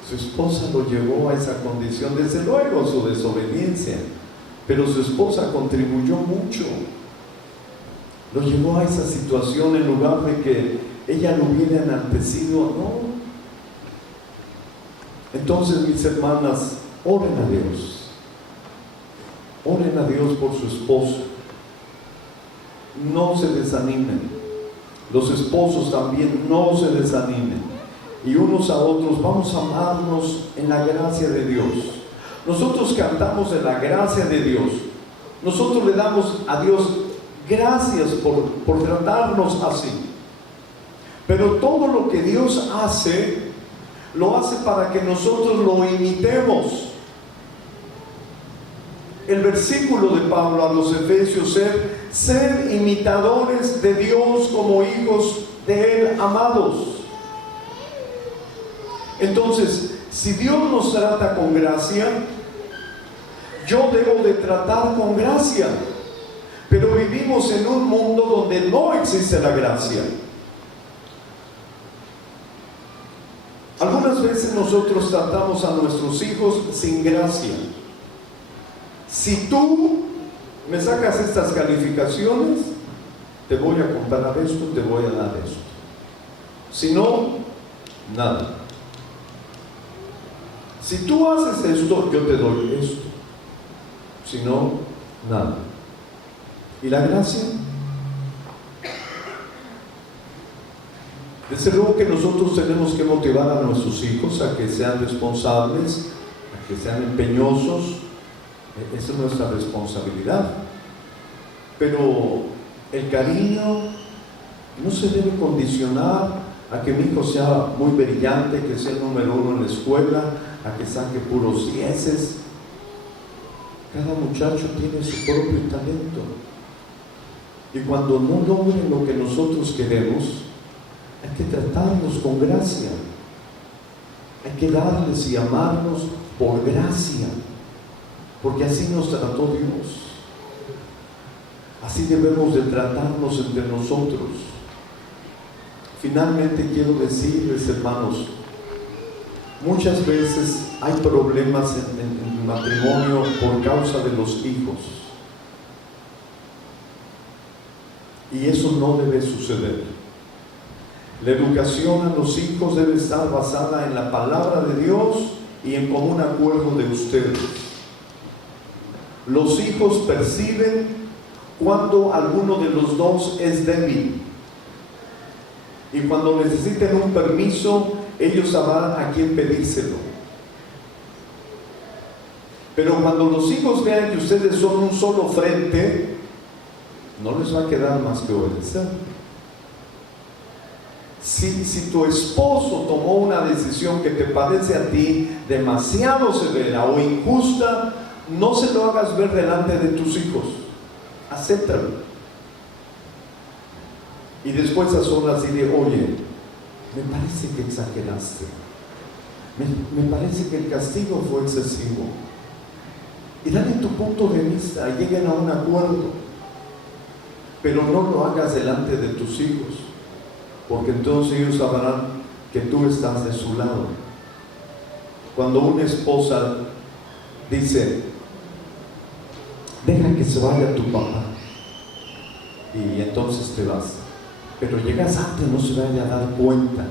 Su esposa lo llevó a esa condición, desde luego su desobediencia, pero su esposa contribuyó mucho. Lo llevó a esa situación en lugar de que ella lo hubiera enaltecido, no. Entonces, mis hermanas, oren a Dios. Oren a Dios por su esposo. No se desanimen. Los esposos también no se desanimen. Y unos a otros vamos a amarnos en la gracia de Dios. Nosotros cantamos en la gracia de Dios. Nosotros le damos a Dios gracias por tratarnos así. Pero todo lo que Dios hace, lo hace para que nosotros lo imitemos. El versículo de Pablo a los Efesios es: sed imitadores de Dios como hijos de Él amados. Entonces, si Dios nos trata con gracia, yo debo de tratar con gracia. Pero vivimos en un mundo donde no existe la gracia. Algunas veces nosotros tratamos a nuestros hijos sin gracia. Si tú me sacas estas calificaciones, te voy a comparar esto, te voy a dar esto. Si no, nada. Si tú haces esto, yo te doy esto. Si no, nada. ¿Y la gracia? Desde luego que nosotros tenemos que motivar a nuestros hijos a que sean responsables, a que sean empeñosos. Esa es nuestra responsabilidad. Pero el cariño no se debe condicionar a que mi hijo sea muy brillante, que sea el número 1 en la escuela, a que saque puros dieces. Cada muchacho tiene su propio talento. Y cuando no logren lo que nosotros queremos, hay que tratarlos con gracia. Hay que darles y amarnos por gracia, porque así nos trató Dios. Así debemos de tratarnos entre nosotros. Finalmente quiero decirles, hermanos, muchas veces hay problemas en el matrimonio por causa de los hijos. Y eso no debe suceder. La educación a los hijos debe estar basada en la palabra de Dios y en común acuerdo de ustedes. Los hijos perciben cuando alguno de los dos es débil. Y cuando necesiten un permiso, ellos sabrán a quién pedírselo. Pero cuando los hijos vean que ustedes son un solo frente, no les va a quedar más que obedecer. Si tu esposo tomó una decisión que te parece a ti demasiado severa o injusta, no se lo hagas ver delante de tus hijos. Acéptalo. Y después a solas dile: oye, me parece que exageraste. Me parece que el castigo fue excesivo. Y dale tu punto de vista y lleguen a un acuerdo. Pero no lo hagas delante de tus hijos, porque entonces ellos sabrán que tú estás de su lado. Cuando una esposa dice: deja que se vaya tu papá, y entonces te vas, pero llegas antes, no se vaya a dar cuenta.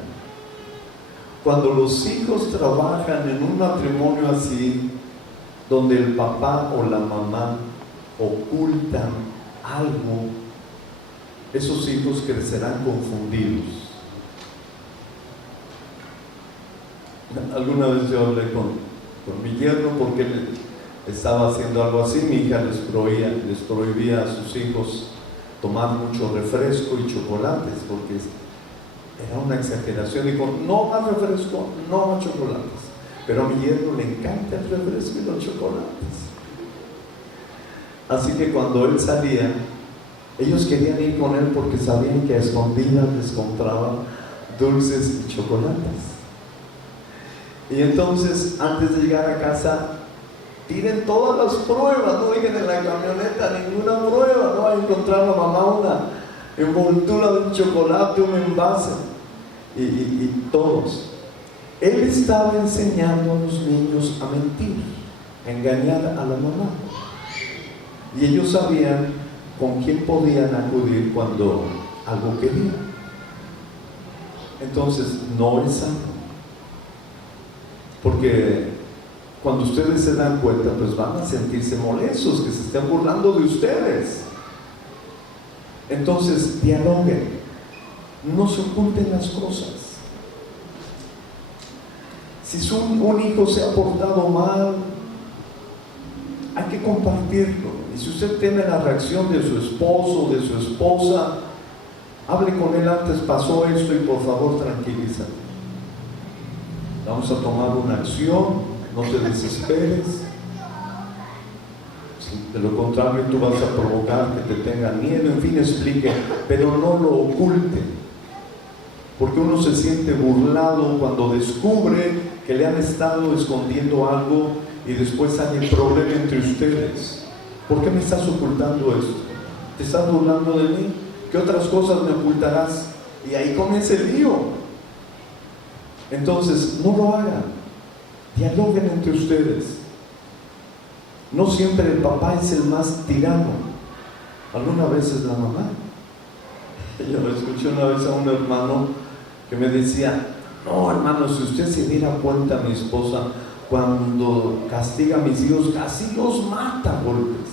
Cuando los hijos trabajan en un matrimonio así, donde el papá o la mamá ocultan algo, esos hijos crecerán confundidos. Alguna vez yo hablé con mi yerno porque él estaba haciendo algo así. Mi hija les prohibía a sus hijos tomar mucho refresco y chocolates porque era una exageración. Dijo, no más refresco, no más chocolates. Pero a mi yerno le encanta el refresco y los chocolates. Así que cuando él salía, ellos querían ir con él porque sabían que a escondidas les compraba dulces y chocolates. Y entonces, antes de llegar a casa, tiren todas las pruebas, no dejen en la camioneta ninguna prueba, no va a encontrar la mamá una envoltura de un chocolate, un envase, y todos. Él estaba enseñando a los niños a mentir, a engañar a la mamá. Y ellos sabían con quién podían acudir cuando algo querían. Entonces, no es sano. Porque cuando ustedes se dan cuenta, pues van a sentirse molestos, que se estén burlando de ustedes. Entonces, dialoguen, no se oculten las cosas. Si un hijo se ha portado mal, hay que compartirlo. Y si usted teme la reacción de su esposo o de su esposa, hable con él antes, pasó esto y por favor tranquilízate. Vamos a tomar una acción, no te desesperes. Si de lo contrario tú vas a provocar que te tengan miedo, en fin, explique, pero no lo oculte. Porque uno se siente burlado cuando descubre que le han estado escondiendo algo y después hay un problema entre ustedes. ¿Por qué me estás ocultando esto? ¿Te estás burlando de mí? ¿Qué otras cosas me ocultarás? Y ahí comienza el lío. Entonces, no lo hagan. Dialoguen entre ustedes. No siempre el papá es el más tirano. Alguna vez es la mamá. Yo escuché una vez a un hermano que me decía, no hermano, si usted se diera cuenta, mi esposa, cuando castiga a mis hijos, casi los mata a golpes.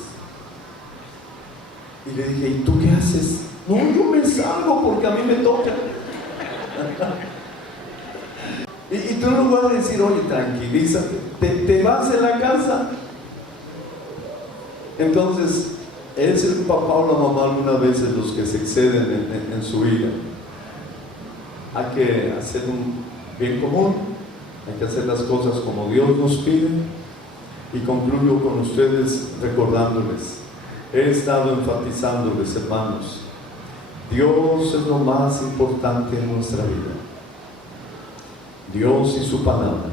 Y le dije, ¿y tú qué haces? No, yo me salgo porque a mí me toca. Y tú no vas a decir, oye, tranquilízate, te vas de la casa. Entonces, es el papá o la mamá algunas veces los que se exceden en su ira. Hay que hacer un bien común, hay que hacer las cosas como Dios nos pide. Y concluyo con ustedes recordándoles, he estado enfatizándoles, hermanos, Dios es lo más importante en nuestra vida. Dios y su palabra,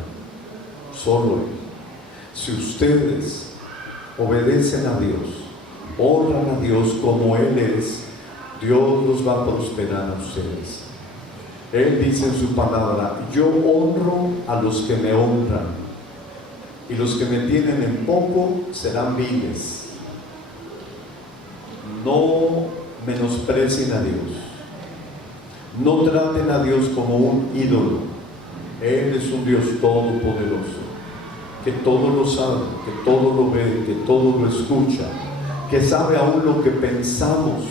solo Él. Si ustedes obedecen a Dios, honran a Dios como Él es, Dios los va a prosperar a ustedes. Él dice en su palabra, yo honro a los que me honran, y los que me tienen en poco serán viles. No menosprecien a Dios, no traten a Dios como un ídolo. Él es un Dios todopoderoso, que todo lo sabe, que todo lo ve, que todo lo escucha, que sabe aún lo que pensamos,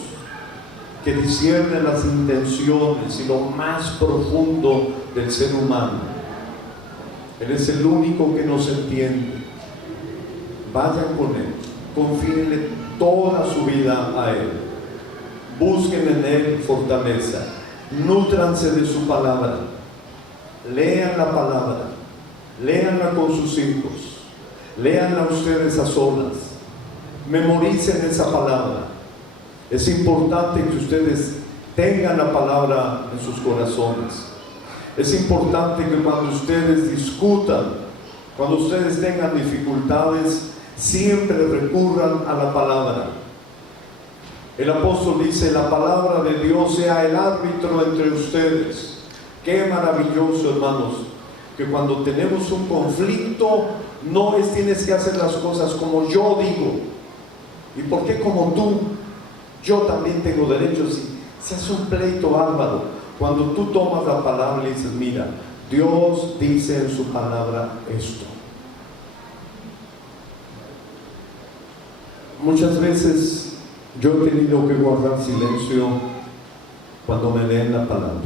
que discierne las intenciones y lo más profundo del ser humano. Él es el único que nos entiende. Vayan con Él, confíenle toda su vida a Él, busquen en Él fortaleza, nútranse de su palabra, lean la palabra, léanla con sus hijos, léanla ustedes a solas, memoricen esa palabra. Es importante que ustedes tengan la palabra en sus corazones. Es importante que cuando ustedes discutan, cuando ustedes tengan dificultades, siempre recurran a la palabra. El apóstol dice, la palabra de Dios sea el árbitro entre ustedes. Qué maravilloso, hermanos, que cuando tenemos un conflicto, no es tienes que hacer las cosas como yo digo. ¿Y por qué como tú? Yo también tengo derechos. Se hace un pleito bárbaro. Cuando tú tomas la palabra y dices, mira, Dios dice en su palabra esto. Muchas veces yo he tenido que guardar silencio cuando me leen la palabra.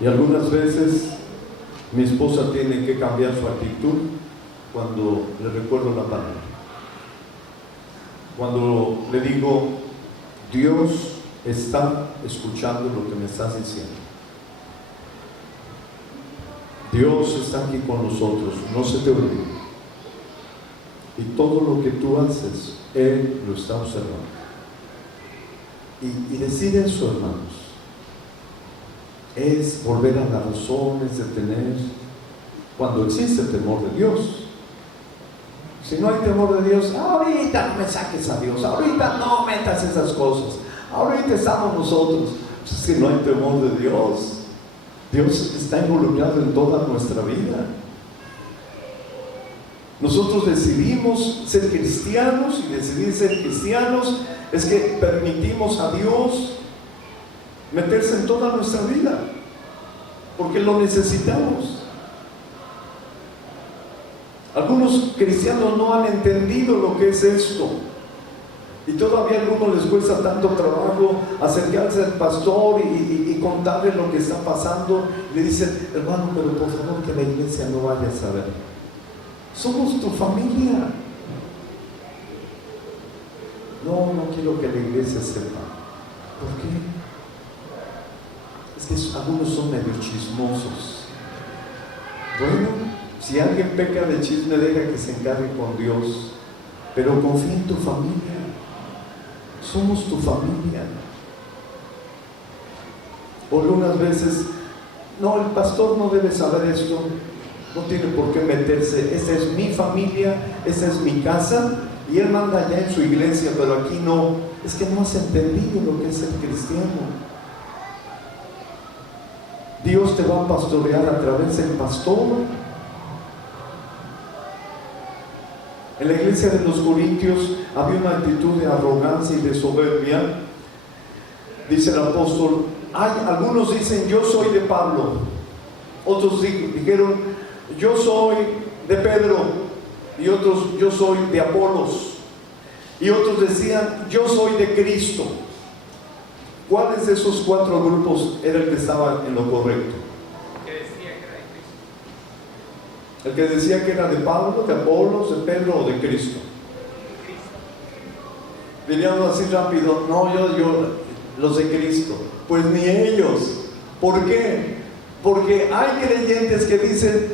Y algunas veces mi esposa tiene que cambiar su actitud cuando le recuerdo la palabra. Cuando le digo, Dios está escuchando lo que me estás diciendo. Dios está aquí con nosotros, no se te olvide. Y todo lo que tú haces, Él lo está observando. Y decir eso, hermanos, es volver a las razones de tener, cuando existe el temor de Dios. Si no hay temor de Dios, ahorita no me saques a Dios, ahorita no metas esas cosas, ahorita estamos nosotros. Pues es que no hay temor de Dios. Dios está involucrado en toda nuestra vida. Nosotros decidimos ser cristianos, y decidir ser cristianos es que permitimos a Dios meterse en toda nuestra vida, porque lo necesitamos. Algunos cristianos no han entendido lo que es esto, y todavía a algunos les cuesta tanto trabajo acercarse al pastor y contarle lo que está pasando. Le dicen, hermano, pero por favor que la iglesia no vaya a saber. Somos tu familia. No quiero que la iglesia sepa. ¿Por qué? Es que algunos son medio chismosos. Bueno, si alguien peca de chisme, deja que se encargue con Dios, pero confía en tu familia. Somos tu familia. O algunas veces, no, el pastor no debe saber esto, no tiene por qué meterse, esta es mi familia, esta es mi casa, y él manda allá en su iglesia, pero aquí no. Es que no has entendido lo que es ser cristiano. Dios te va a pastorear a través del pastor. En la iglesia de los Corintios había una actitud de arrogancia y de soberbia. Dice el apóstol, algunos dicen, yo soy de Pablo. Otros dijeron, yo soy de Pedro. Y otros, yo soy de Apolos. Y otros decían, yo soy de Cristo. ¿Cuáles de esos cuatro grupos era el que estaba en lo correcto? El que decía que era de Pablo, de Apolos, de Pedro o de Cristo. Diríamos así rápido, no, yo, los de Cristo. Pues ni ellos. ¿Por qué? Porque hay creyentes que dicen,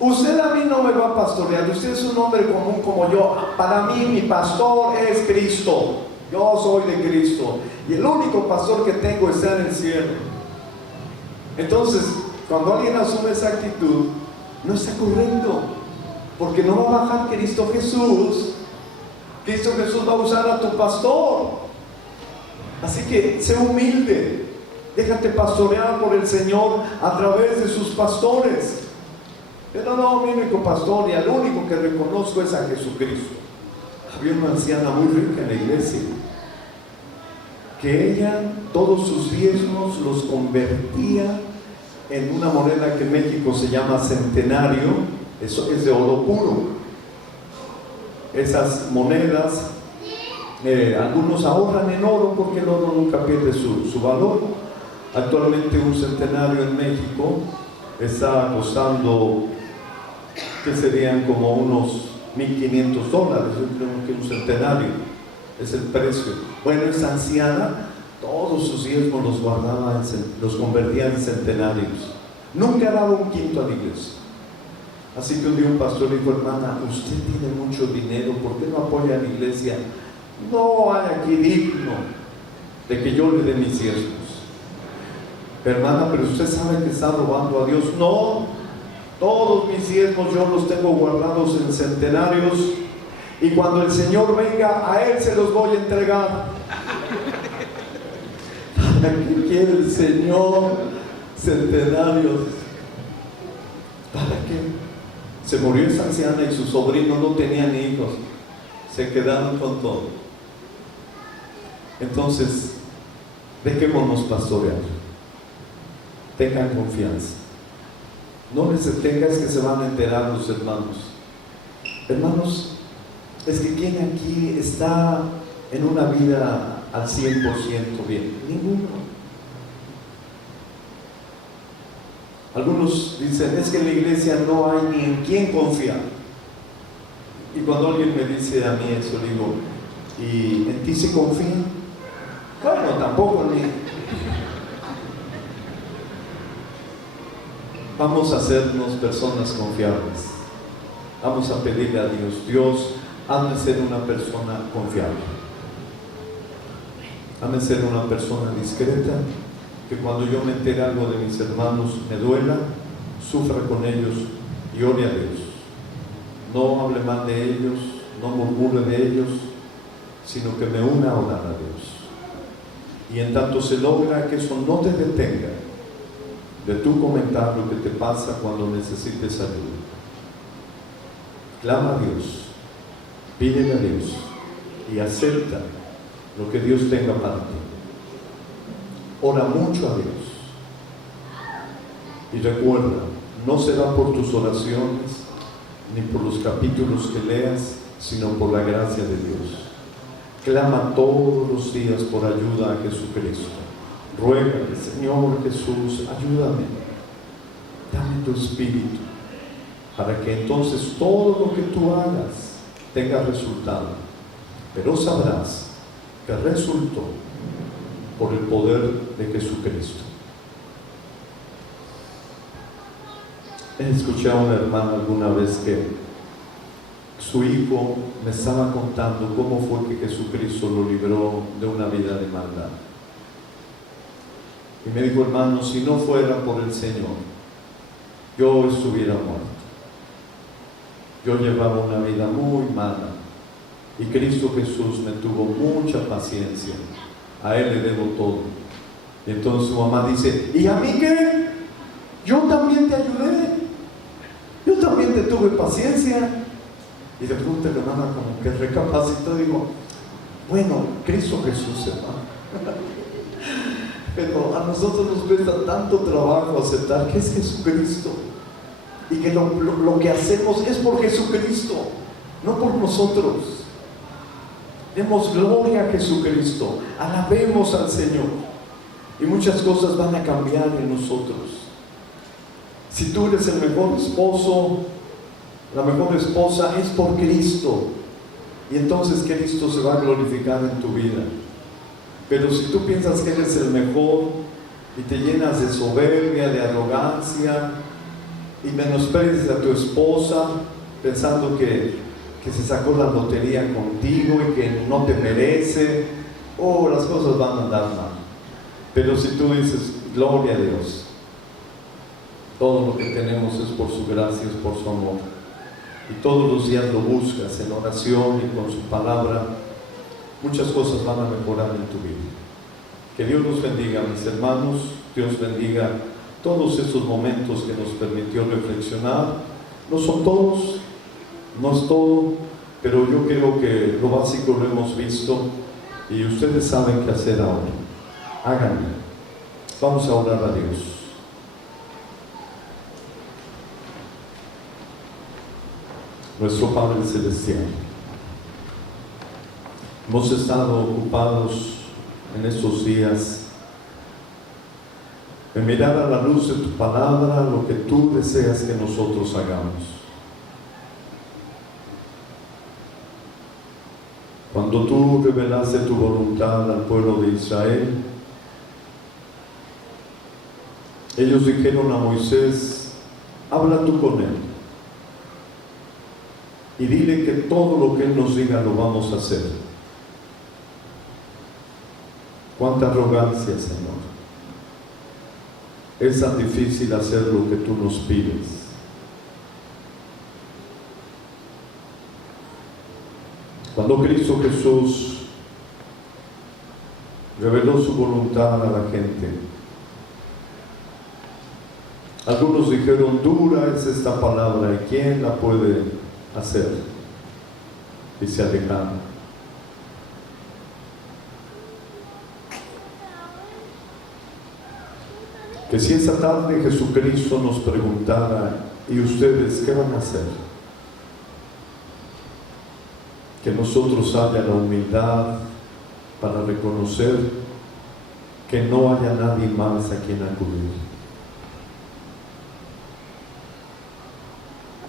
usted a mí no me va a pastorear, usted es un hombre común como yo, para mí mi pastor es Cristo, yo soy de Cristo, y el único pastor que tengo está en el cielo. Entonces, cuando alguien asume esa actitud, no está correcto, porque no va a bajar Cristo Jesús. Cristo Jesús va a usar a tu pastor. Así que sé humilde, déjate pastorear por el Señor a través de sus pastores. Pero no, mi único pastor y al único que reconozco es a Jesucristo. Había una anciana muy rica en la iglesia, que ella todos sus diezmos los convertía en una moneda que en México se llama centenario. Eso es de oro puro. Esas monedas, algunos ahorran en oro porque el oro nunca pierde su valor. Actualmente un centenario en México está costando, que serían como unos $1,500. Yo creo que un centenario es el precio. Bueno, esa anciana todos sus diezmos los guardaba, los convertía en centenarios. Nunca daba un quinto a la iglesia. Así que un día un pastor dijo, hermana, usted tiene mucho dinero, ¿por qué no apoya a la iglesia? No hay aquí digno de que yo le dé mis diezmos. Hermana, pero usted sabe que está robando a Dios. No, todos mis diezmos yo los tengo guardados en centenarios, y cuando el Señor venga, a Él se los voy a entregar. ¿Para qué quiere el Señor centenarios? ¿Para qué? Se murió esa anciana y sus sobrinos no tenían hijos, se quedaron con todo. Entonces, Dejémonos pastorear. Tengan confianza. No les tengas que se van a enterar los hermanos. Hermanos, es que ¿quién aquí está en una vida al 100% bien? Ninguno. Algunos dicen, es que en la iglesia no hay ni en quién confiar. Y cuando alguien me dice a mí eso, digo, ¿y en ti se confía? Bueno, tampoco ni. Vamos a hacernos personas confiables. Vamos a pedirle a Dios, Dios, hazme ser una persona confiable. Hazme ser una persona discreta, que cuando yo me entere algo de mis hermanos me duela, sufra con ellos y ore a Dios. No hable mal de ellos, no murmure de ellos, sino que me una a orar a Dios. Y en tanto se logra que eso no te detenga de tú comentar lo que te pasa cuando necesites ayuda. Clama a Dios, pídele a Dios y acepta lo que Dios tenga para ti. Ora mucho a Dios y recuerda, no será por tus oraciones ni por los capítulos que leas, sino por la gracia de Dios. Clama todos los días por ayuda a Jesucristo. Ruégale, Señor Jesús, ayúdame, dame tu espíritu, para que entonces todo lo que tú hagas tenga resultado. Pero sabrás que resultó por el poder de Jesucristo. Escuché a una hermana alguna vez que su hijo me estaba contando cómo fue que Jesucristo lo libró de una vida de maldad. Y me dijo, hermano, si no fuera por el Señor, yo estuviera muerto. Yo llevaba una vida muy mala y Cristo Jesús me tuvo mucha paciencia. A Él le debo todo. Y entonces su mamá dice, ¿y a mí qué? Yo también te ayudé. Yo también te tuve paciencia. Y de pronto la hermana como que recapacitó y dijo, bueno, Cristo Jesús, hermano. Pero a nosotros nos cuesta tanto trabajo aceptar que es Jesucristo y que lo que hacemos es por Jesucristo, no por nosotros. Demos gloria a Jesucristo, alabemos al Señor y muchas cosas van a cambiar en nosotros. Si tú eres el mejor esposo, la mejor esposa, es por Cristo, y entonces Cristo se va a glorificar en tu vida. Pero si tú piensas que eres el mejor y te llenas de soberbia, de arrogancia y menosprecias a tu esposa pensando que se sacó la lotería contigo y que no te merece, las cosas van a andar mal. Pero si tú dices, gloria a Dios, todo lo que tenemos es por su gracia, es por su amor, y todos los días lo buscas en oración y con su palabra, muchas cosas van a mejorar en tu vida. Que Dios nos bendiga, mis hermanos. Dios bendiga todos estos momentos que nos permitió reflexionar. No son todos, no es todo, pero yo creo que lo básico lo hemos visto y ustedes saben qué hacer ahora. Háganlo. Vamos a orar a Dios. Nuestro Padre Celestial, hemos estado ocupados en estos días en mirar a la luz de tu palabra lo que tú deseas que nosotros hagamos. Cuando tú revelaste tu voluntad al pueblo de Israel, ellos dijeron a Moisés, habla tú con él y dile que todo lo que él nos diga lo vamos a hacer. Cuánta arrogancia, Señor. Es tan difícil hacer lo que tú nos pides. Cuando Cristo Jesús reveló su voluntad a la gente, algunos dijeron, dura es esta palabra, ¿y quién la puede hacer? Y se alejaron. Que si esta tarde Jesucristo nos preguntara, ¿y ustedes qué van a hacer? Que nosotros haya la humildad para reconocer que no haya nadie más a quien acudir.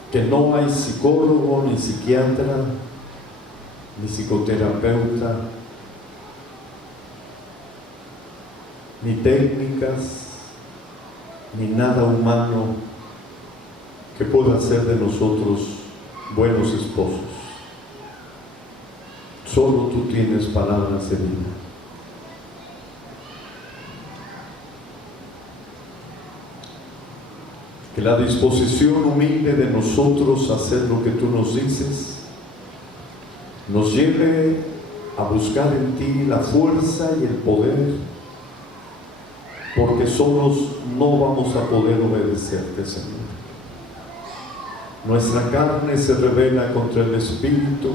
Que no hay psicólogo, ni psiquiatra, ni psicoterapeuta, ni técnicas, ni nada humano que pueda hacer de nosotros buenos esposos. Solo tú tienes palabras de vida. Que la disposición humilde de nosotros a hacer lo que tú nos dices nos lleve a buscar en ti la fuerza y el poder, porque solos no vamos a poder obedecerte, Señor. Nuestra carne se rebela contra el Espíritu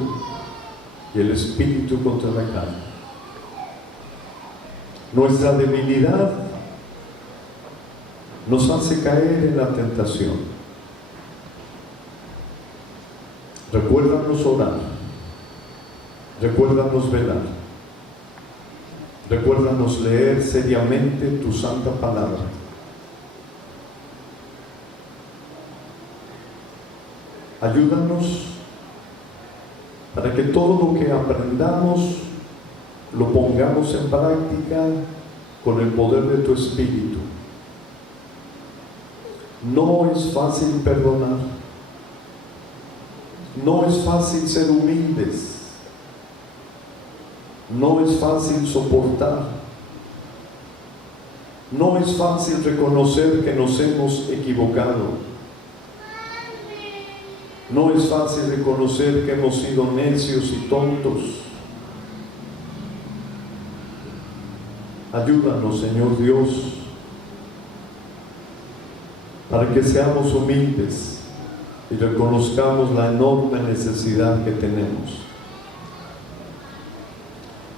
y el Espíritu contra la carne. Nuestra debilidad nos hace caer en la tentación. Recuérdanos orar, recuérdanos velar, recuérdanos leer seriamente tu santa palabra. Ayúdanos para que todo lo que aprendamos lo pongamos en práctica con el poder de tu Espíritu. No es fácil perdonar, no es fácil ser humildes, no es fácil soportar, no es fácil reconocer que nos hemos equivocado, no es fácil reconocer que hemos sido necios y tontos. Ayúdanos, Señor Dios, para que seamos humildes y reconozcamos la enorme necesidad que tenemos.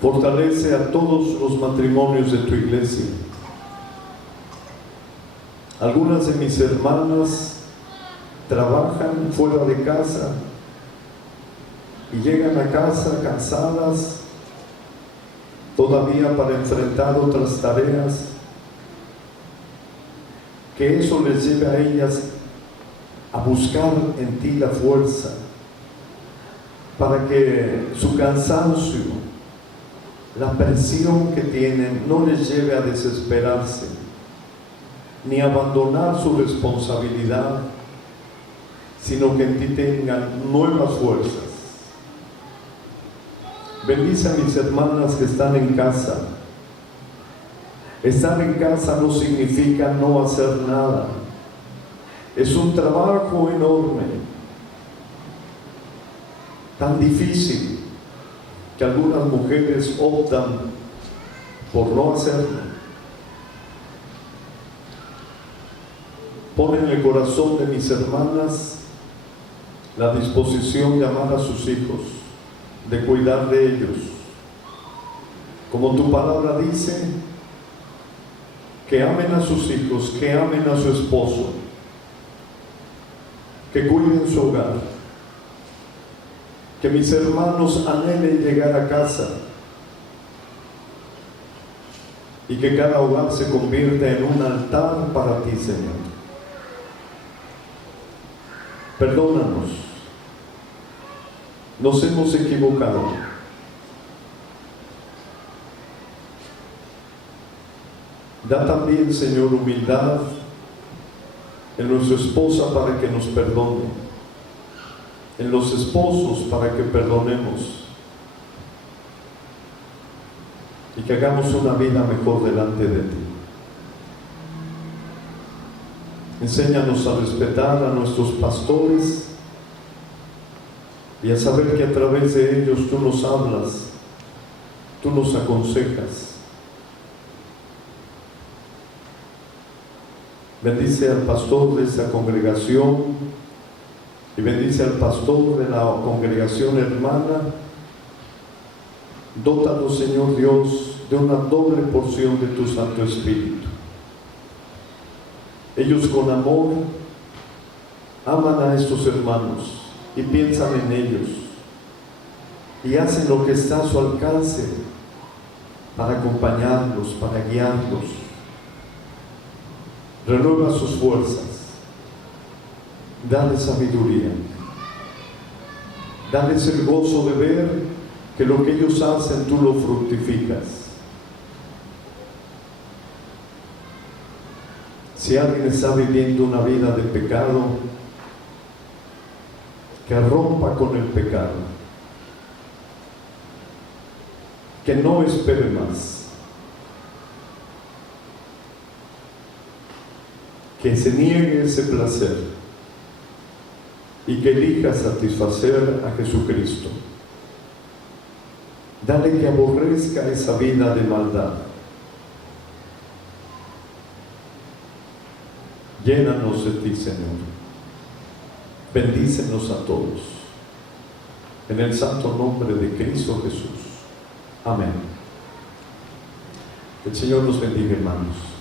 Fortalece a todos los matrimonios de tu iglesia. Algunas de mis hermanas trabajan fuera de casa y llegan a casa cansadas todavía para enfrentar otras tareas. Que eso les lleve a ellas a buscar en ti la fuerza para que su cansancio, la presión que tienen, no les lleve a desesperarse ni a abandonar su responsabilidad, sino que en ti tengan nuevas fuerzas. Bendice a mis hermanas que están en casa. Estar en casa no significa no hacer nada. Es un trabajo enorme, tan difícil, que algunas mujeres optan por no hacerlo. Pon en el corazón de mis hermanas la disposición de amar a sus hijos, de cuidar de ellos. Como tu palabra dice, que amen a sus hijos, que amen a su esposo, que cuiden su hogar, que mis hermanos anhelen llegar a casa y que cada hogar se convierta en un altar para ti, Señor. Perdónanos, nos hemos equivocado. Da también, Señor, humildad en nuestra esposa para que nos perdone, en los esposos para que perdonemos y que hagamos una vida mejor delante de ti. Enséñanos a respetar a nuestros pastores y a saber que a través de ellos tú nos hablas, tú nos aconsejas. Bendice al pastor de esta congregación y bendice al pastor de la congregación hermana. Dótalo, Señor Dios, de una doble porción de tu Santo Espíritu. Ellos con amor aman a estos hermanos y piensan en ellos y hacen lo que está a su alcance para acompañarlos, para guiarlos. Renueva sus fuerzas, dale sabiduría, dales el gozo de ver que lo que ellos hacen tú lo fructificas. Si alguien está viviendo una vida de pecado, que rompa con el pecado, que no espere más, que se niegue ese placer y que elija satisfacer a Jesucristo. Dale que aborrezca esa vida de maldad. Llénanos de ti, Señor. Bendícenos a todos. En el santo nombre de Cristo Jesús. Amén. El Señor nos bendiga, hermanos.